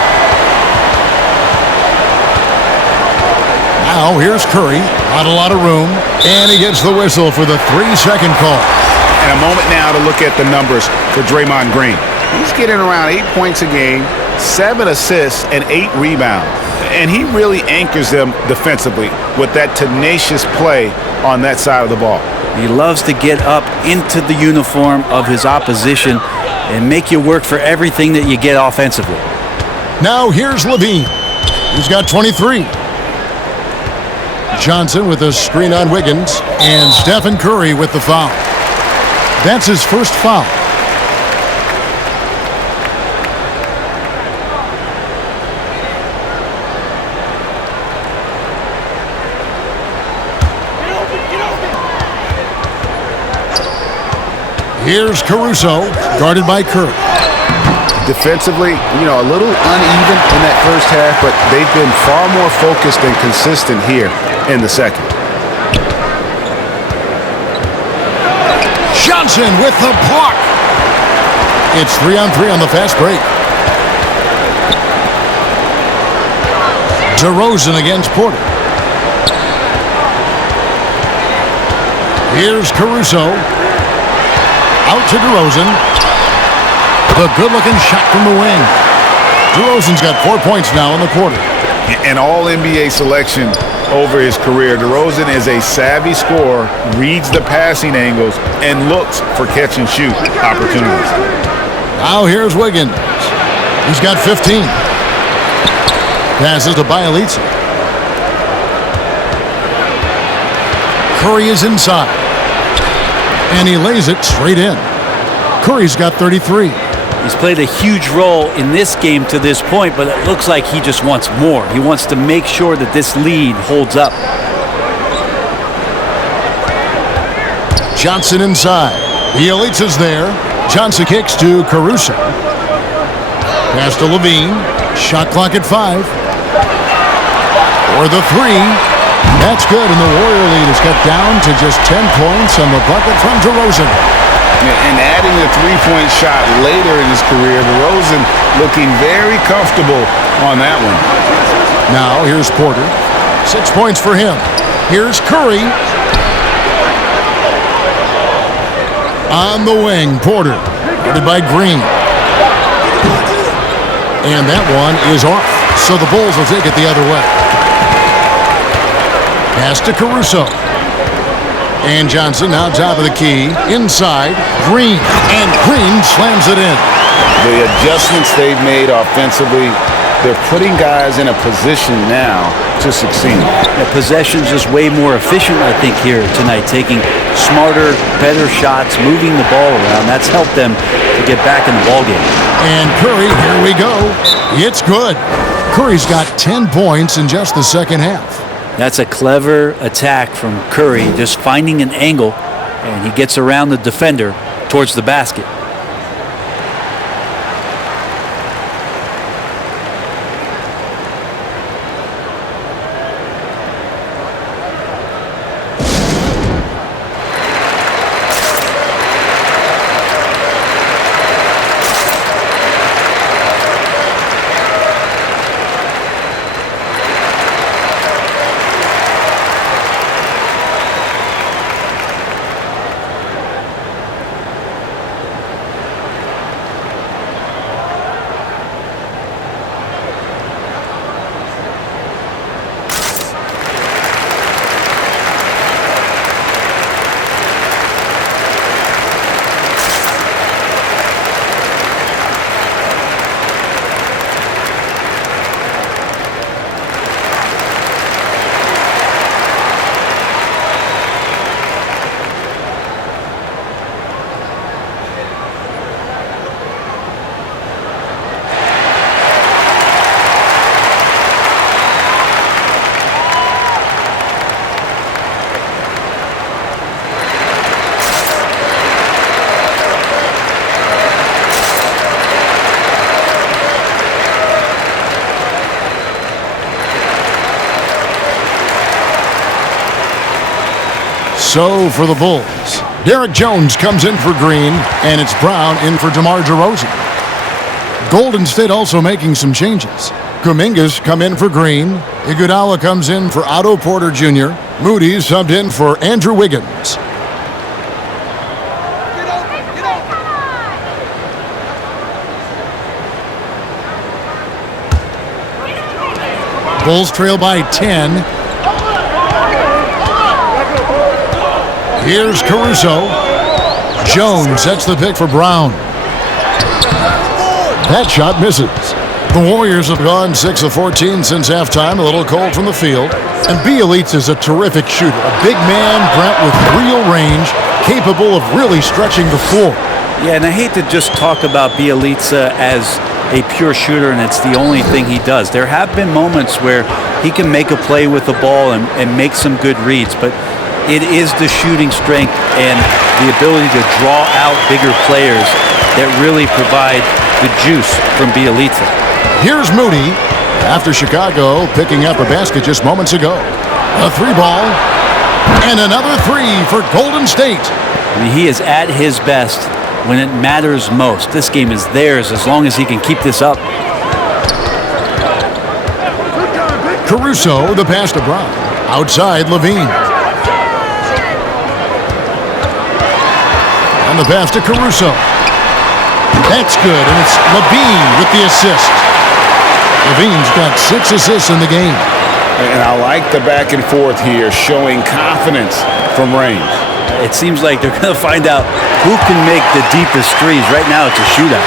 Now here's Curry. Not a lot of room. And he gets the whistle for the 3-second call. And a moment now to look at the numbers for Draymond Green. He's getting around 8 points a game, 7 assists, and 8 rebounds. And he really anchors them defensively with that tenacious play on that side of the ball. He loves to get up into the uniform of his opposition and make you work for everything that you get offensively. Now here's Levine. He's got 23. Johnson with a screen on Wiggins, and Stephen Curry with the foul. That's his first foul. Here's Caruso, guarded by Kerr. Defensively, a little uneven in that first half, but they've been far more focused and consistent here in the second. Johnson with the block. It's 3-on-3 on the fast break. DeRozan against Porter. Here's Caruso. Out to DeRozan. The good-looking shot from the wing. DeRozan's got 4 points now in the quarter. An all-NBA selection over his career. DeRozan is a savvy scorer, reads the passing angles, and looks for catch-and-shoot opportunities. Now here's Wiggins. He's got 15. Passes to Bielitsa. Curry is inside. And he lays it straight in. Curry's got 33. He's played a huge role in this game to this point, but it looks like he just wants more. He wants to make sure that this lead holds up. Johnson inside. Bielitsa's there. Johnson kicks to Caruso. Pass to Levine. Shot clock at 5. For the 3. That's good, and the Warrior lead is cut down to just 10 points on the bucket from DeRozan. And adding the three-point shot later in his career, DeRozan looking very comfortable on that one. Now here's Porter. 6 points for him. Here's Curry. On the wing, Porter. Guarded by Green. And that one is off. So the Bulls will take it the other way. Pass to Caruso. And Johnson now top of the key. Inside, Green. And Green slams it in. The adjustments they've made offensively, they're putting guys in a position now to succeed. The possession's just way more efficient, I think, here tonight. Taking smarter, better shots, moving the ball around. That's helped them to get back in the ballgame. And Curry, here we go. It's good. Curry's got 10 points in just the second half. That's a clever attack from Curry, just finding an angle, and he gets around the defender towards the basket. So for the Bulls, Derek Jones comes in for Green, and it's Brown in for DeMar DeRozan. Golden State also making some changes. Kuminga's come in for Green. Iguodala comes in for Otto Porter Jr. Moody's subbed in for Andrew Wiggins. Bulls trail by 10. Here's Caruso. Jones sets the pick for Brown. That shot misses. The Warriors have gone 6 of 14 since halftime. A little cold from the field. And Bielitsa is a terrific shooter. A big man, Brent, with real range, capable of really stretching the floor. Yeah, and I hate to just talk about Bielitsa as a pure shooter and it's the only thing he does. There have been moments where he can make a play with the ball and make some good reads, but it is the shooting strength and the ability to draw out bigger players that really provide the juice from Bielitsa. Here's Moody after Chicago picking up a basket just moments ago. A 3-ball and another 3 for Golden State. I mean, he is at his best when it matters most. This game is theirs as long as he can keep this up. Caruso, the pass to Brown. Outside, Levine. And the pass to Caruso. That's good, and it's Levine with the assist. Levine's got 6 assists in the game. And I like the back and forth here, showing confidence from range. It seems like they're going to find out who can make the deepest threes. Right now, it's a shootout.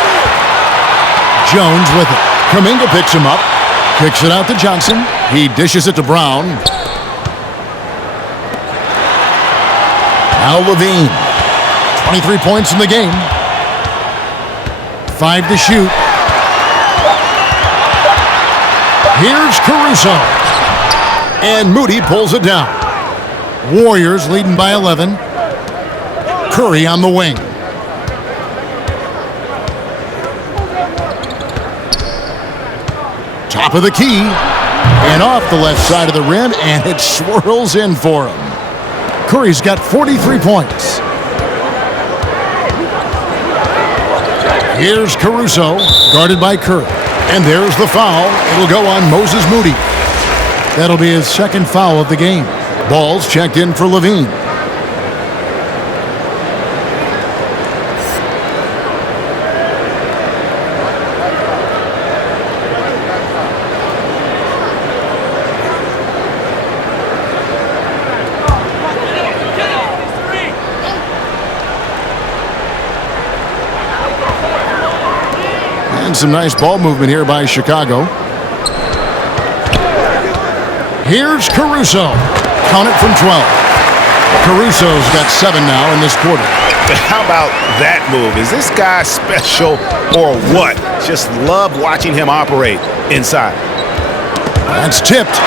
Jones with it. Kuminga picks him up. Kicks it out to Johnson. He dishes it to Brown. Now Levine. 23 points in the game. 5 to shoot. Here's Caruso. And Moody pulls it down. Warriors leading by 11. Curry on the wing. Top of the key. And off the left side of the rim, and it swirls in for him. Curry's got 43 points. Here's Caruso, guarded by Curry. And there's the foul. It'll go on Moses Moody. That'll be his second foul of the game. Ball's checked in for Levine. And some nice ball movement here by Chicago. Here's Caruso. Count it from 12. Caruso's got 7 now in this quarter. How about that move? Is this guy special or what? Just love watching him operate inside. That's tipped.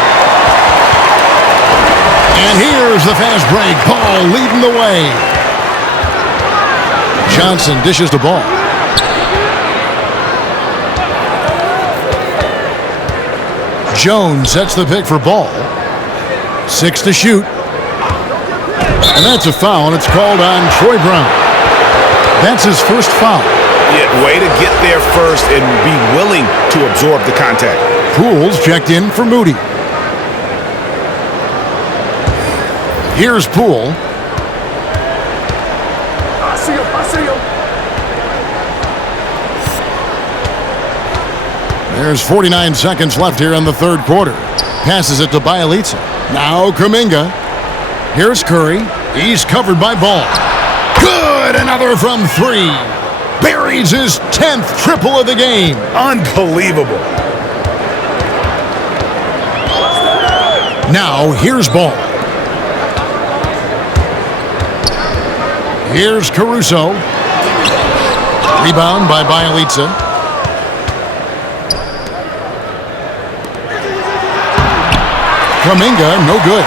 And here's the fast break. Ball leading the way. Johnson dishes the ball. Jones sets the pick for Ball. 6 to shoot. And that's a foul, and it's called on Troy Brown. That's his first foul. Yeah, way to get there first and be willing to absorb the contact. Poole's checked in for Moody. Here's Poole. I see him. There's 49 seconds left here in the third quarter. Passes it to Bielitsa. Now Kuminga. Here's Curry. He's covered by Ball. Good! Another from 3. Buries his 10th triple of the game. Unbelievable. Now here's Ball. Here's Caruso. Rebound by Bielitsa. Kuminga, no good.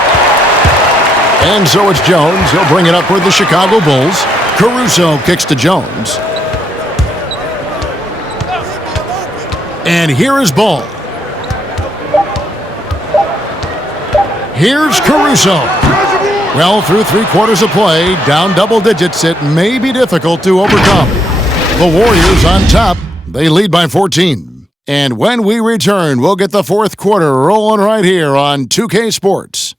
And so it's Jones. He'll bring it up with the Chicago Bulls. Caruso kicks to Jones. And here is Ball. Here's Caruso. Well, through 3 quarters of play, down double digits, it may be difficult to overcome. The Warriors on top. They lead by 14. And when we return, we'll get the fourth quarter rolling right here on 2K Sports.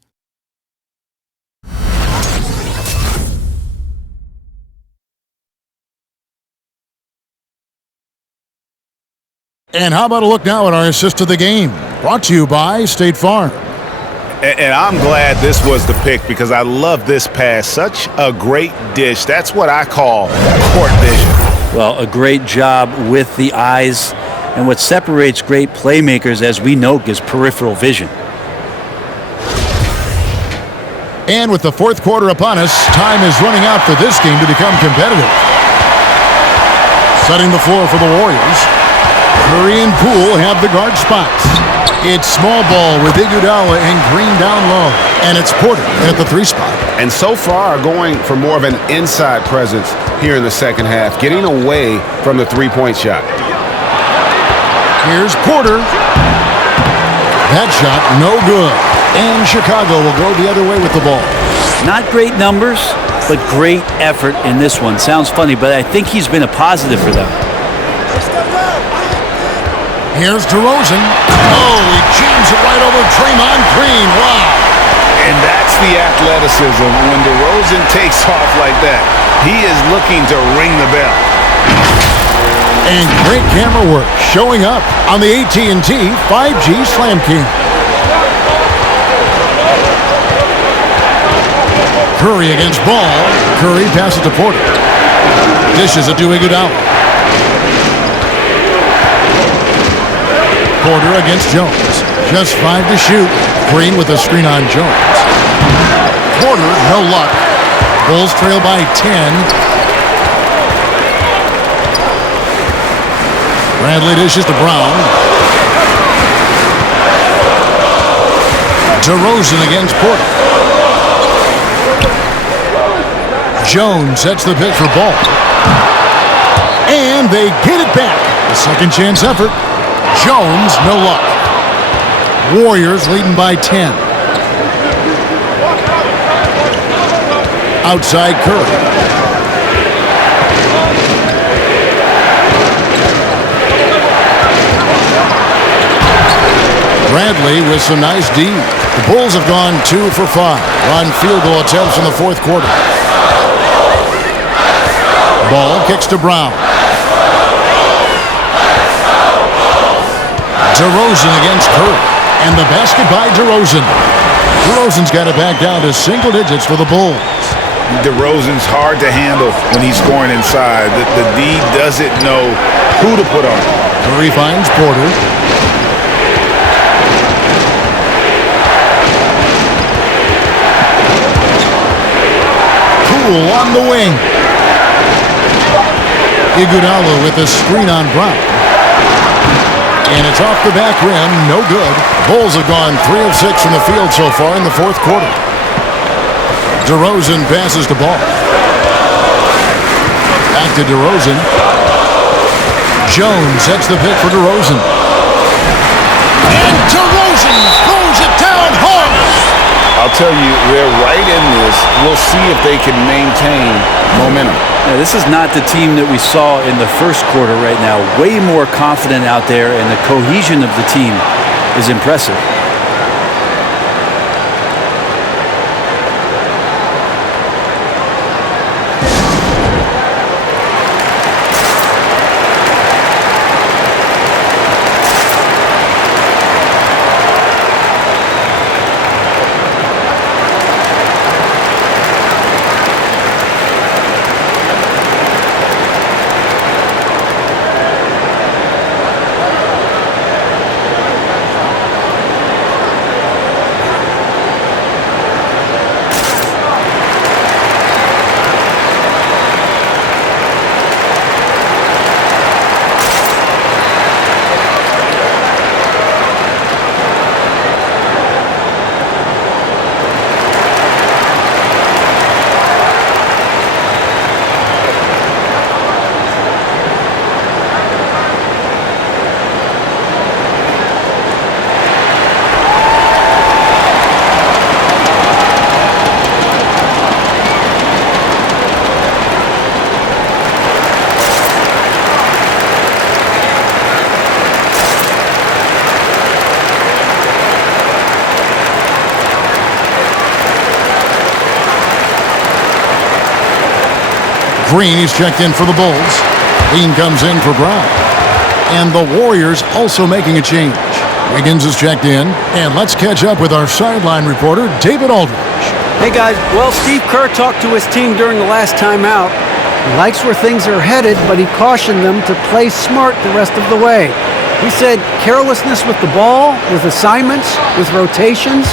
And how about a look now at our assist of the game? Brought to you by State Farm. And I'm glad this was the pick because I love this pass. Such a great dish. That's what I call court vision. Well, a great job with the eyes. And what separates great playmakers, as we know, is peripheral vision. And with the fourth quarter upon us, time is running out for this game to become competitive. Setting the floor for the Warriors. Curry and Poole have the guard spots. It's small ball with Iguodala and Green down low. And it's Porter at the 3 spot. And so far going for more of an inside presence here in the second half, getting away from the 3-point shot. Here's Porter. That shot, no good. And Chicago will go the other way with the ball. Not great numbers, but great effort in this one. Sounds funny, but I think he's been a positive for them. Here's DeRozan. Oh, he jams it right over Draymond Green. Wow. And that's the athleticism when DeRozan takes off like that. He is looking to ring the bell. And great camera work showing up on the AT&T 5G Slam King. Curry against Ball. Curry passes to Porter. Dishes it to Iguodala. Porter against Jones. Just 5 to shoot. Green with a screen on Jones. Porter, no luck. Bulls trail by 10. Bradley dishes to Brown. DeRozan against Porter. Jones sets the pick for Ball. And they get it back. A second chance effort. Jones, no luck. Warriors leading by 10. Outside Curry. Bradley with some nice D. The Bulls have gone 2 for 5 on field goal attempts in the fourth quarter. Ball kicks to Brown. DeRozan against Curry. And the basket by DeRozan. DeRozan's got it back down to single digits for the Bulls. DeRozan's hard to handle when he's scoring inside. The D doesn't know who to put on. Curry finds Porter. Poole on the wing. Iguodala with a screen on Brown. And it's off the back rim, no good. Bulls have gone 3 of 6 from the field so far in the fourth quarter. DeRozan passes the ball. Back to DeRozan. Jones sets the pick for DeRozan. And DeRozan throws it down hard. I'll tell you, they're right in this. We'll see if they can maintain momentum. Now, this is not the team that we saw in the first quarter right now. Way more confident out there, and the cohesion of the team is impressive. Green, he's checked in for the Bulls. Lean comes in for Brown. And the Warriors also making a change. Wiggins is checked in. And let's catch up with our sideline reporter, David Aldridge. Hey guys, well, Steve Kerr talked to his team during the last timeout. He likes where things are headed, but he cautioned them to play smart the rest of the way. He said carelessness with the ball, with assignments, with rotations,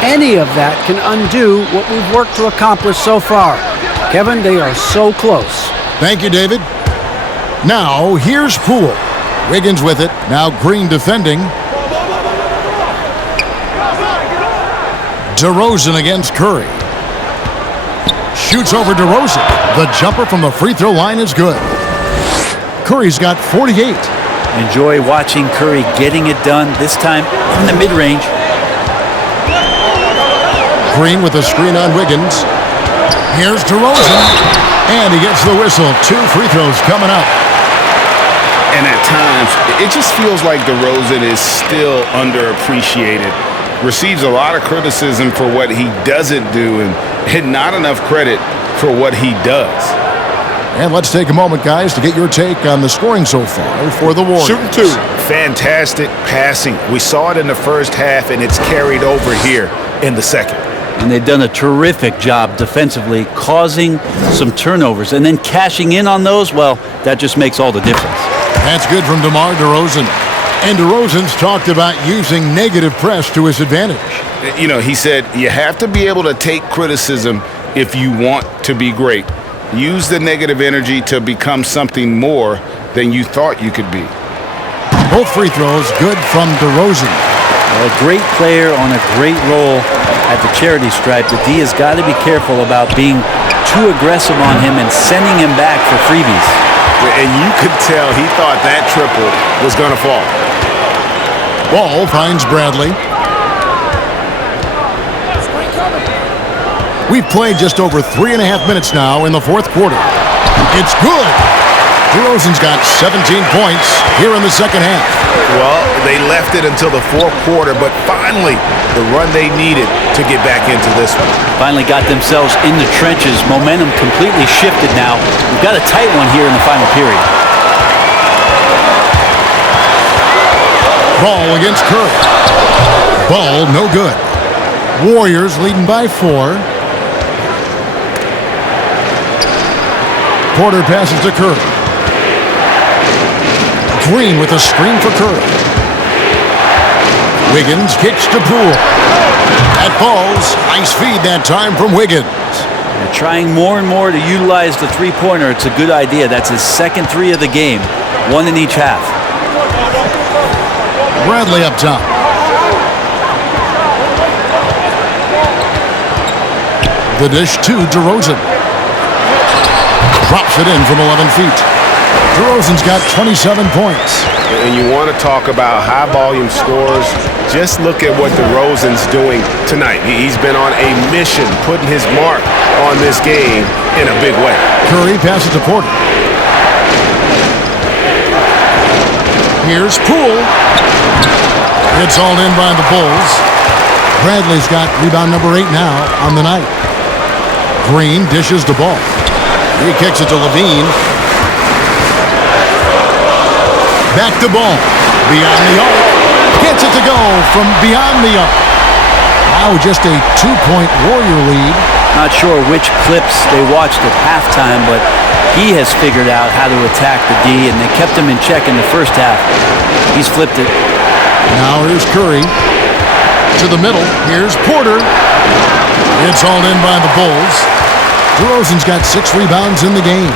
any of that can undo what we've worked to accomplish so far. Kevin, they are so close. Thank you, David. Now, here's Poole. Wiggins with it. Now Green defending. DeRozan against Curry. Shoots over DeRozan. The jumper from the free throw line is good. Curry's got 48. Enjoy watching Curry getting it done, this time in the mid-range. Green with a screen on Wiggins. Here's DeRozan, and he gets the whistle. 2 free throws coming up. And at times, it just feels like DeRozan is still underappreciated. Receives a lot of criticism for what he doesn't do and not enough credit for what he does. And let's take a moment, guys, to get your take on the scoring so far for the Warriors. Shooting 2. Fantastic passing. We saw it in the first half, and it's carried over here in the second. And they've done a terrific job defensively, causing some turnovers, and then cashing in on those, well, that just makes all the difference. That's good from DeMar DeRozan. And DeRozan's talked about using negative press to his advantage. You know, he said you have to be able to take criticism if you want to be great. Use the negative energy to become something more than you thought you could be. Both free throws good from DeRozan. A great player on a great role at the charity stripe. The D has got to be careful about being too aggressive on him and sending him back for freebies. And you could tell he thought that triple was going to fall. Ball finds Bradley. We've played just over 3.5 minutes now in the fourth quarter. It's good. DeRozan's got 17 points here in the second half. Well, they left it until the fourth quarter, but finally the run they needed to get back into this one. Finally got themselves in the trenches. Momentum completely shifted now. We've got a tight one here in the final period. Ball against Curry. Ball no good. Warriors leading by 4. Porter passes to Curry. Green with a screen for Curry. Wiggins kicks to Poole. That falls. Nice feed that time from Wiggins. They're trying more and more to utilize the three-pointer. It's a good idea. That's his second 3 of the game. 1 in each half. Bradley up top. The dish to DeRozan. Drops it in from 11 feet. DeRozan's got 27 points. And you want to talk about high-volume scores, just look at what DeRozan's doing tonight. He's been on a mission, putting his mark on this game in a big way. Curry passes to Porter. Here's Poole. It's all in by the Bulls. Bradley's got rebound number 8 now on the night. Green dishes the ball. He kicks it to Levine. Back to ball. Beyond the arc. Gets it to go from beyond the arc. Now just a 2-point Warrior lead. Not sure which clips they watched at halftime, but he has figured out how to attack the D, and they kept him in check in the first half. He's flipped it. Now here's Curry. To the middle. Here's Porter. It's all in by the Bulls. DeRozan's got 6 rebounds in the game.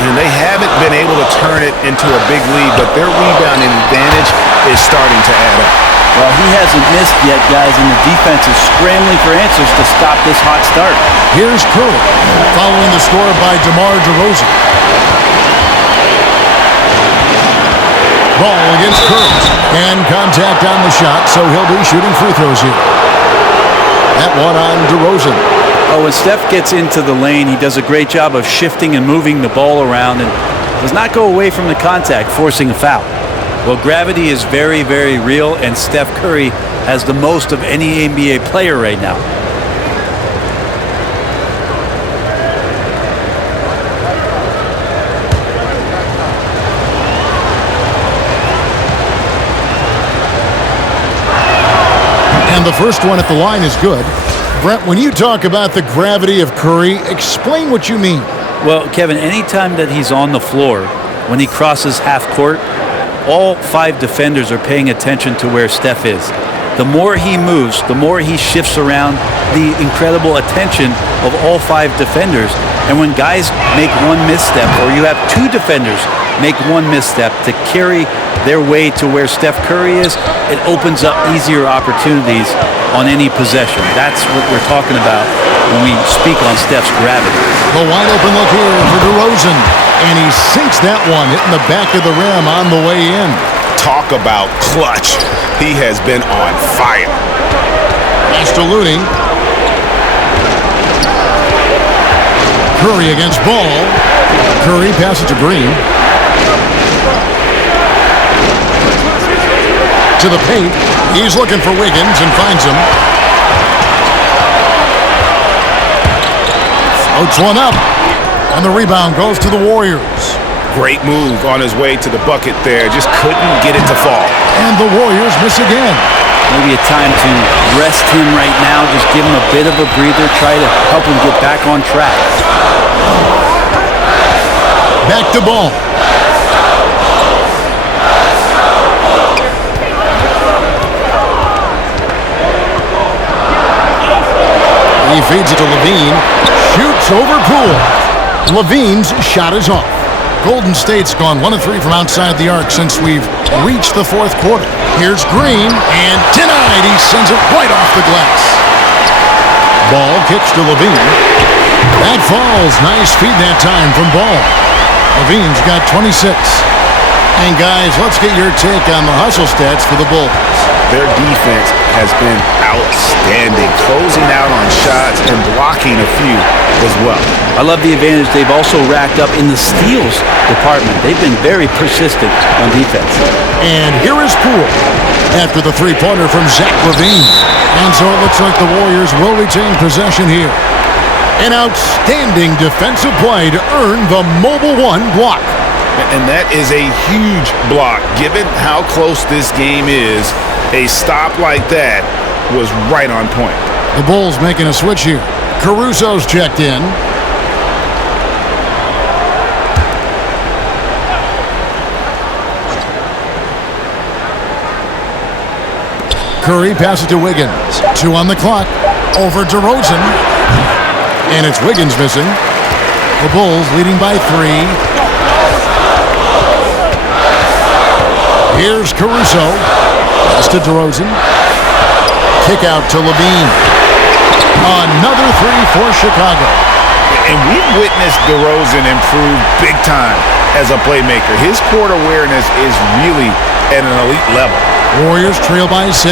And they haven't been able to turn it into a big lead, but their rebounding advantage is starting to add up. Well, he hasn't missed yet, guys, and the defense is scrambling for answers to stop this hot start. Here's Curry, following the score by DeMar DeRozan. Ball against Curry. And contact on the shot, so he'll be shooting free throws here. That one on DeRozan. Oh, when Steph gets into the lane, he does a great job of shifting and moving the ball around and does not go away from the contact, forcing a foul. Well, gravity is very, very real, and Steph Curry has the most of any NBA player right now. And the first one at the line is good. Brent, when you talk about the gravity of Curry, explain what you mean. Well, Kevin, anytime that he's on the floor, when he crosses half court, all 5 defenders are paying attention to where Steph is. The more he moves, the more he shifts around, the incredible attention of all 5 defenders. And when guys make one misstep, or you have 2 defenders make one misstep to carry their way to where Steph Curry is, it opens up easier opportunities on any possession. That's what we're talking about when we speak on Steph's gravity. The wide open look here for DeRozan. And he sinks that one, hitting the back of the rim on the way in. Talk about clutch. He has been on fire. Pass to Looney. Curry against Ball. Curry passes to Green. To the paint. He's looking for Wiggins and finds him. Floats one up. And the rebound goes to the Warriors. Great move on his way to the bucket there. Just couldn't get it to fall. And the Warriors miss again. Maybe a time to rest him right now. Just give him a bit of a breather. Try to help him get back on track. Back to Ball. He feeds it to Levine. Shoots over Poole. Levine's shot is off. Golden State's gone 1 of 3 from outside the arc since we've reached the fourth quarter. Here's Green, and denied. He sends it right off the glass. Ball kicks to Levine. That falls. Nice feed that time from Ball. Levine's got 26. And guys, let's get your take on the hustle stats for the Bulls. Their defense has been outstanding, closing out on shots and blocking a few as well. I love the advantage they've also racked up in the steals department. They've been very persistent on defense. And here is Poole after the three-pointer from Zach LaVine. And so it looks like the Warriors will retain possession here. An outstanding defensive play to earn the Mobile One block. And that is a huge block. Given how close this game is, a stop like that was right on point. The Bulls making a switch here. Caruso's checked in. Curry passes to Wiggins. 2 on the clock. Over to DeRozan. And it's Wiggins missing. The Bulls leading by 3. Here's Caruso. Pass to DeRozan. Kick out to Levine. Another 3 for Chicago. And we've witnessed DeRozan improve big time as a playmaker. His court awareness is really at an elite level. Warriors trail by 6.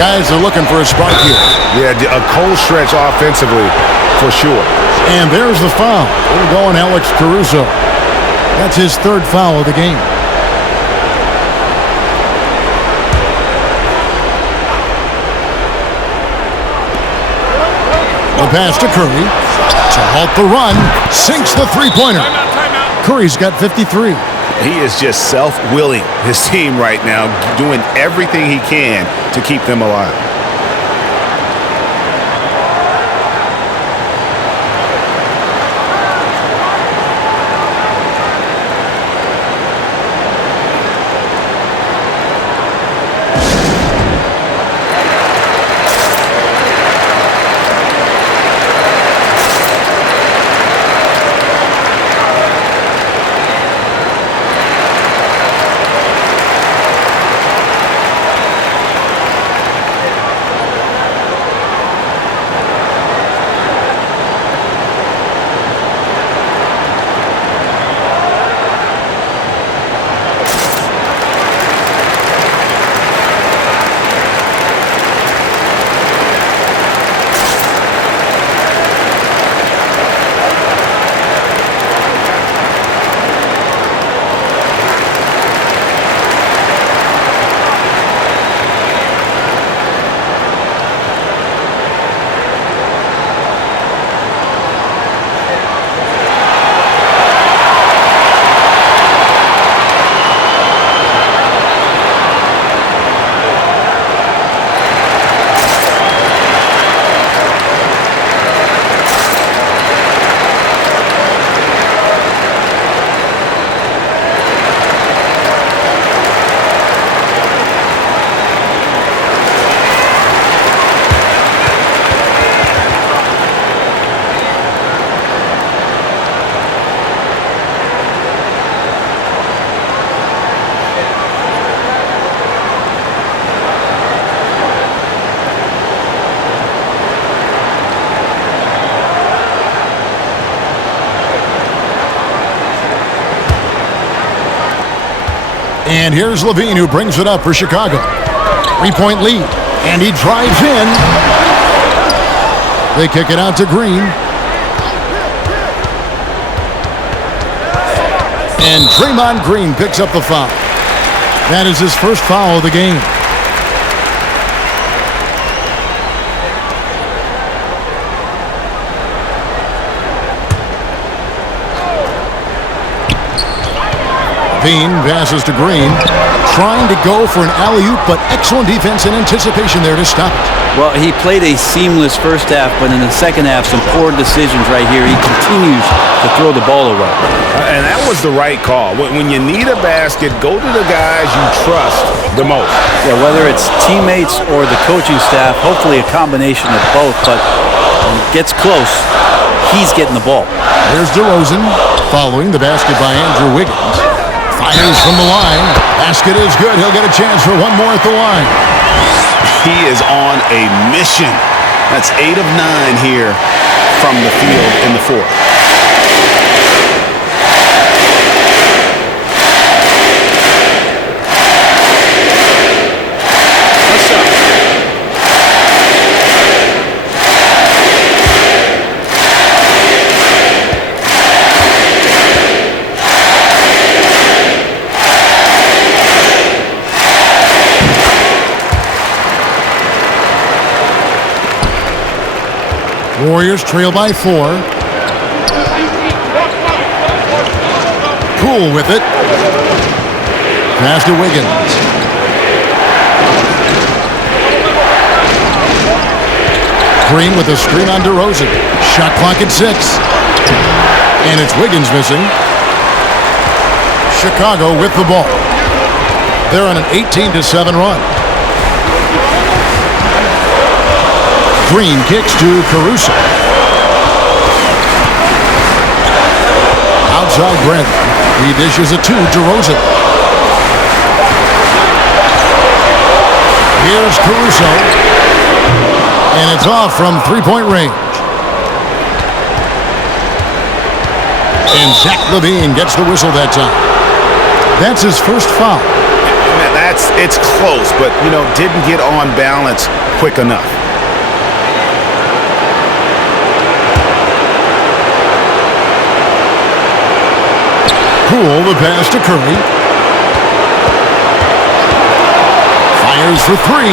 Guys are looking for a spark here. Yeah, a cold stretch offensively for sure. And there's the foul. We're going Alex Caruso. That's his 3rd foul of the game. The pass to Curry to halt the run, sinks the three-pointer. Curry's got 53. He is just self-willing his team right now, doing everything he can to keep them alive. And here's Levine, who brings it up for Chicago. 3-point lead, and he drives in. They kick it out to Green. And Draymond Green picks up the foul. That is his first foul of the game. Levine passes to Green, trying to go for an alley-oop, but excellent defense and anticipation there to stop it. Well, he played a seamless first half, but in the second half, some poor decisions right here. He continues to throw the ball away. And that was the right call. When you need a basket, go to the guys you trust the most. Yeah, whether it's teammates or the coaching staff, hopefully a combination of both, but when it gets close, he's getting the ball. There's DeRozan following the basket by Andrew Wiggins. Fires from the line. Basket is good. He'll get a chance for one more at the line. He is on a mission. That's 8 of 9 here from the field in the fourth. Warriors trail by 4. Poole with it. Pass to Wiggins. Green with a screen on DeRozan. Shot clock at 6. And it's Wiggins missing. Chicago with the ball. They're on an 18-7 run. Green kicks to Caruso. Outside Brent. He dishes it to DeRozan. Here's Caruso. And it's off from three-point range. And Zach LaVine gets the whistle that time. That's his first foul. It's close, but, didn't get on balance quick enough. Poole, the pass to Curry. Fires for 3.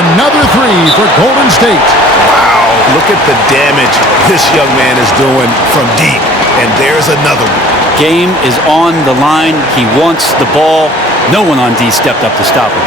Another 3 for Golden State. Wow, look at the damage this young man is doing from deep. And there's another one. Game is on the line. He wants the ball. No one on D stepped up to stop him.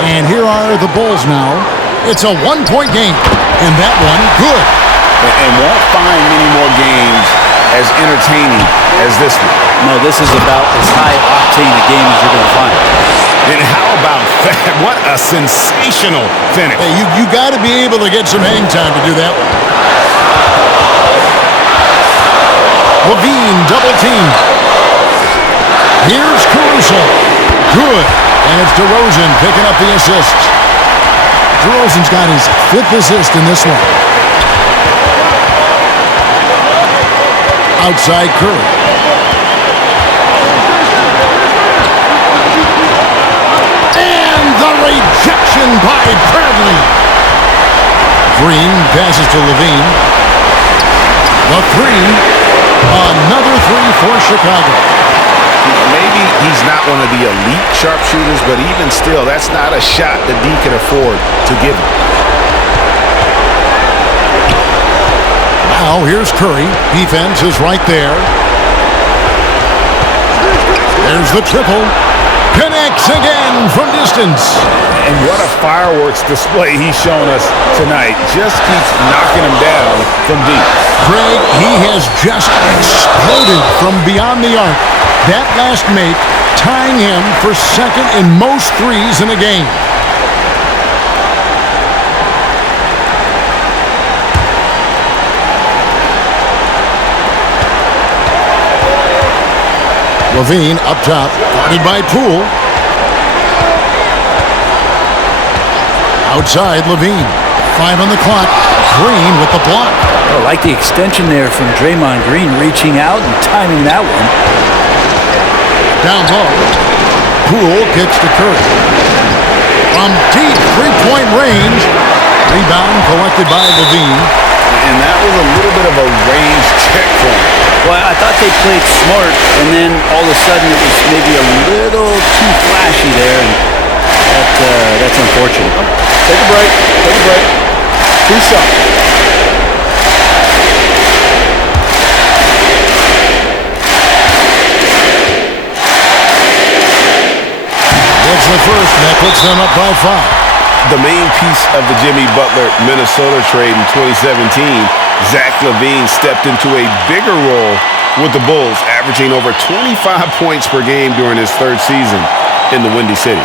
And here are the Bulls now. It's a one-point game, and that one good. And won't find many more games as entertaining as this one. No, this is about as high-octane a game as you're going to find. And how about that? What a sensational finish. Hey, you got to be able to get some hang time to do that one. Levine double team. Here's Caruso. Good. And it's DeRozan picking up the assist. DeRozan's got his 5th assist in this one. Outside Curry. And the rejection by Bradley. Green passes to Levine. The 3. Another 3 for Chicago. Maybe he's not one of the elite sharpshooters, but even still, that's not a shot that D can afford to give him. Now here's Curry. Defense is right there. There's the triple. Connects again from distance. And what a fireworks display he's shown us tonight. Just keeps knocking him down from deep. Craig, he has just exploded from beyond the arc. That last make tying him for 2nd in most threes in a game. Levine up top, guarded by Poole. Outside Levine. 5 on the clock. Green with the block. I like the extension there from Draymond Green, reaching out and timing that one. Down low. Poole kicks to Curry. From deep 3-point range. Rebound collected by Levine. And that was a little bit of a range check for him. Well, I thought they played smart, and then all of a sudden it was maybe a little too flashy there, and that's unfortunate. Take a break. Take a break. 2 shots. It's the first, and that puts them up by 5. The main piece of the Jimmy Butler Minnesota trade in 2017, Zach LaVine stepped into a bigger role with the Bulls, averaging over 25 points per game during his 3rd season in the Windy City.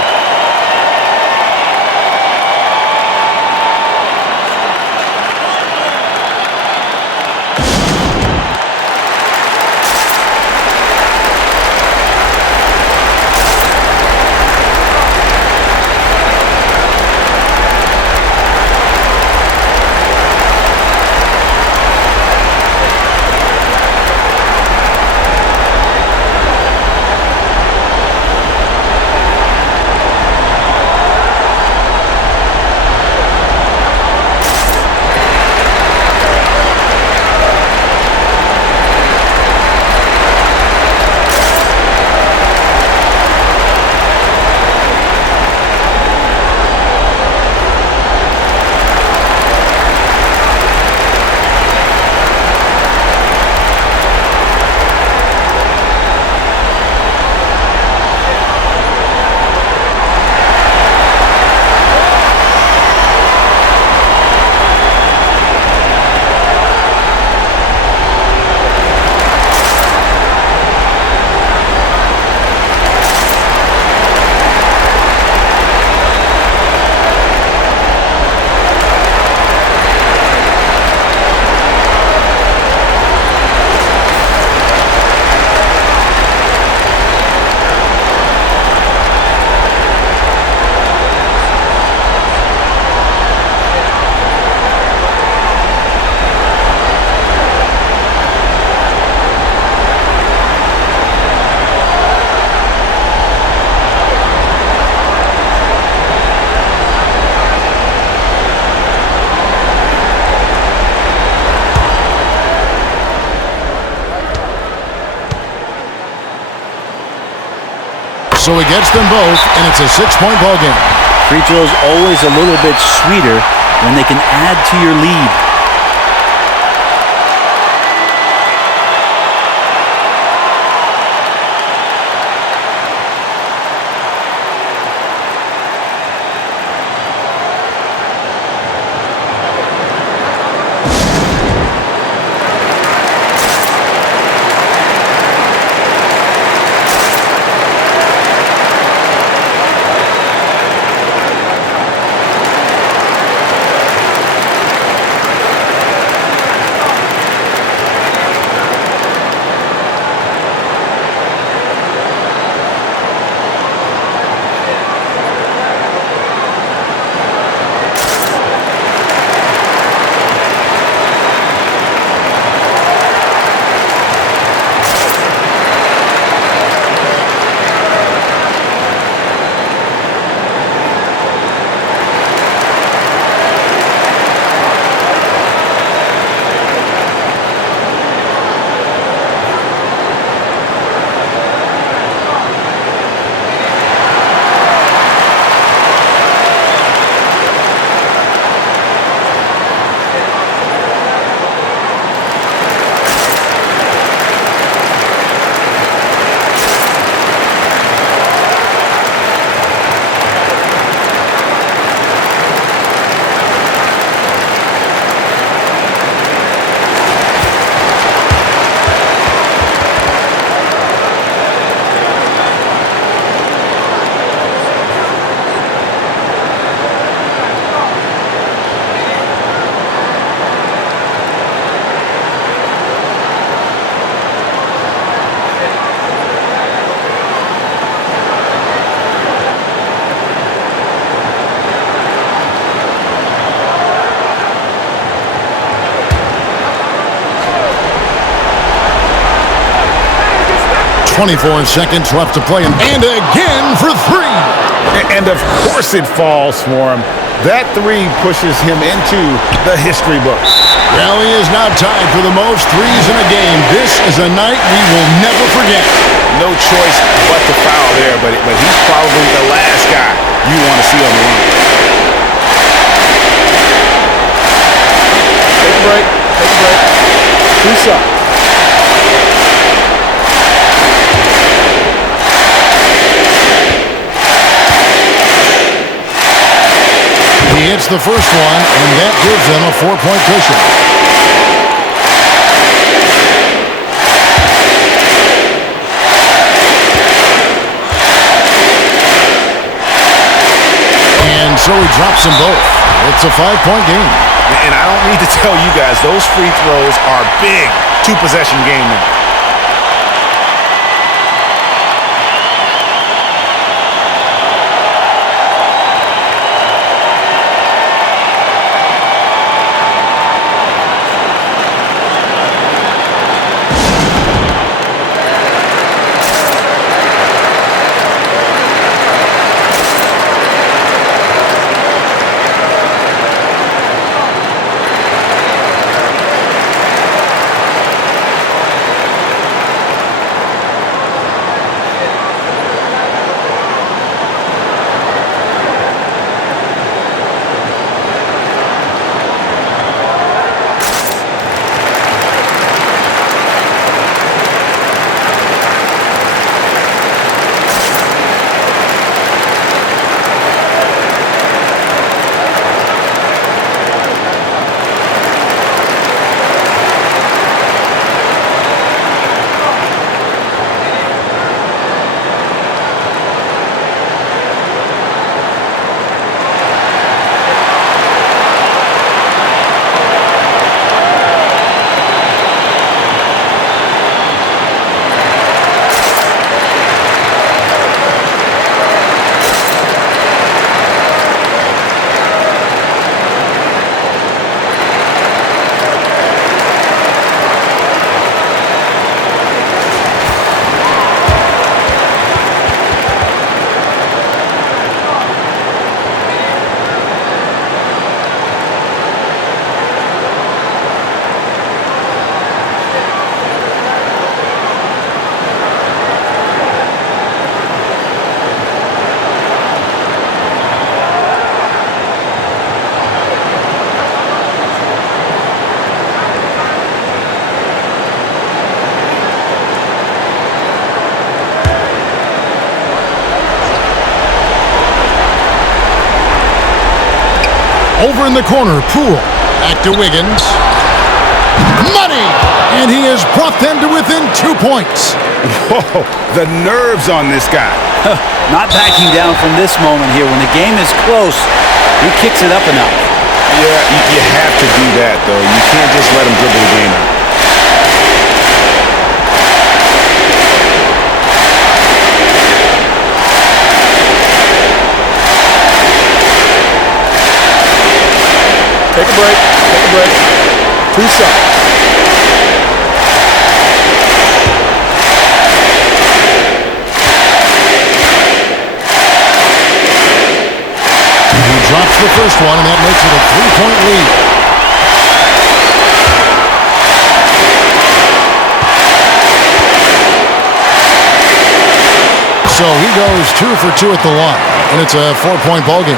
So he gets them both, and it's a 6-point ball game. Free throws always a little bit sweeter when they can add to your lead. 24 seconds left to play, and again for three. And of course it falls for him. That three pushes him into the history books. Well, he is now tied for the most threes in a game. This is a night we will never forget. No choice but to foul there, but he's probably the last guy you want to see on the line. Take a break. Take a break. 2 shots. He hits the first one, and that gives them a 4-point cushion. And so he drops them both. It's a 5-point game. And I don't need to tell you guys, those free throws are big. 2-possession game now. Over in the corner, Poole. Back to Wiggins. Money! And he has brought them to within 2 points. Whoa, the nerves on this guy. Not backing down from this moment here. When the game is close, he kicks it up enough. Yeah, you have to do that, though. You can't just let him dribble the game out. Take a break. Take a break. 2 shots. He drops the first one, and that makes it a 3-point lead. So he goes 2 for 2 at the line, and it's a 4-point ballgame.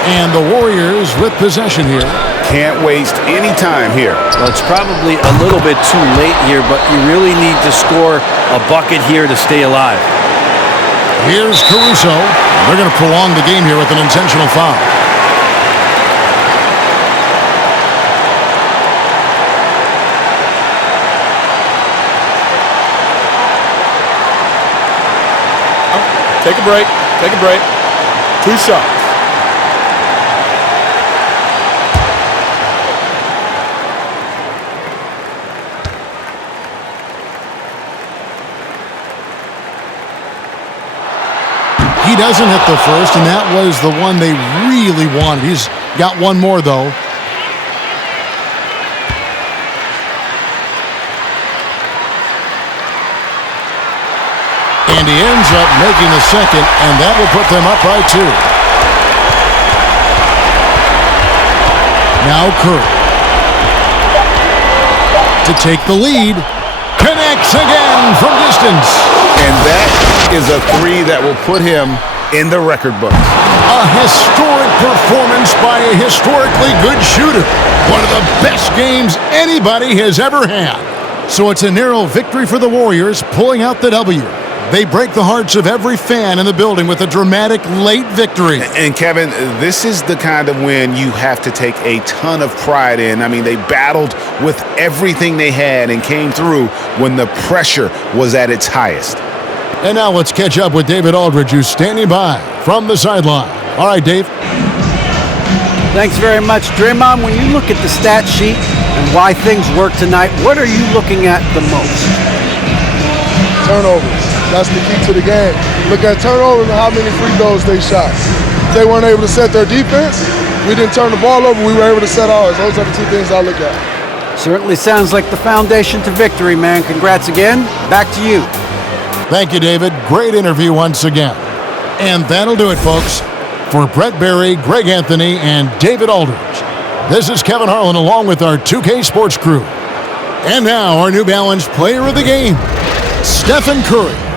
And the Warriors with possession here. Can't waste any time here. Well, it's probably a little bit too late here, but you really need to score a bucket here to stay alive. Here's Caruso. They're going to prolong the game here with an intentional foul. Take a break. Take a break. 2 shots. He doesn't hit the first, and that was the one they really wanted. He's got one more, though. And he ends up making the second, and that will put them up by 2. Now Curry. To take the lead. Connects again from distance. And that is a 3 that will put him in the record books. A historic performance by a historically good shooter. One of the best games anybody has ever had. So it's a narrow victory for the Warriors, pulling out the W. They break the hearts of every fan in the building with a dramatic late victory. And Kevin, this is the kind of win you have to take a ton of pride in. I mean, they battled with everything they had and came through when the pressure was at its highest. And now let's catch up with David Aldridge, who's standing by from the sideline. All right, Dave. Thanks very much, Draymond. When you look at the stat sheet and why things work tonight, what are you looking at the most? Turnovers. That's the key to the game. Look at turnovers and how many free throws they shot. If they weren't able to set their defense, we didn't turn the ball over, we were able to set ours. Those are the 2 things I look at. Certainly sounds like the foundation to victory, man. Congrats again. Back to you. Thank you, David. Great interview once again. And that'll do it, folks. For Brett Berry, Greg Anthony, and David Aldridge, this is Kevin Harlan along with our 2K Sports crew. And now our New Balance player of the game, Stephen Curry.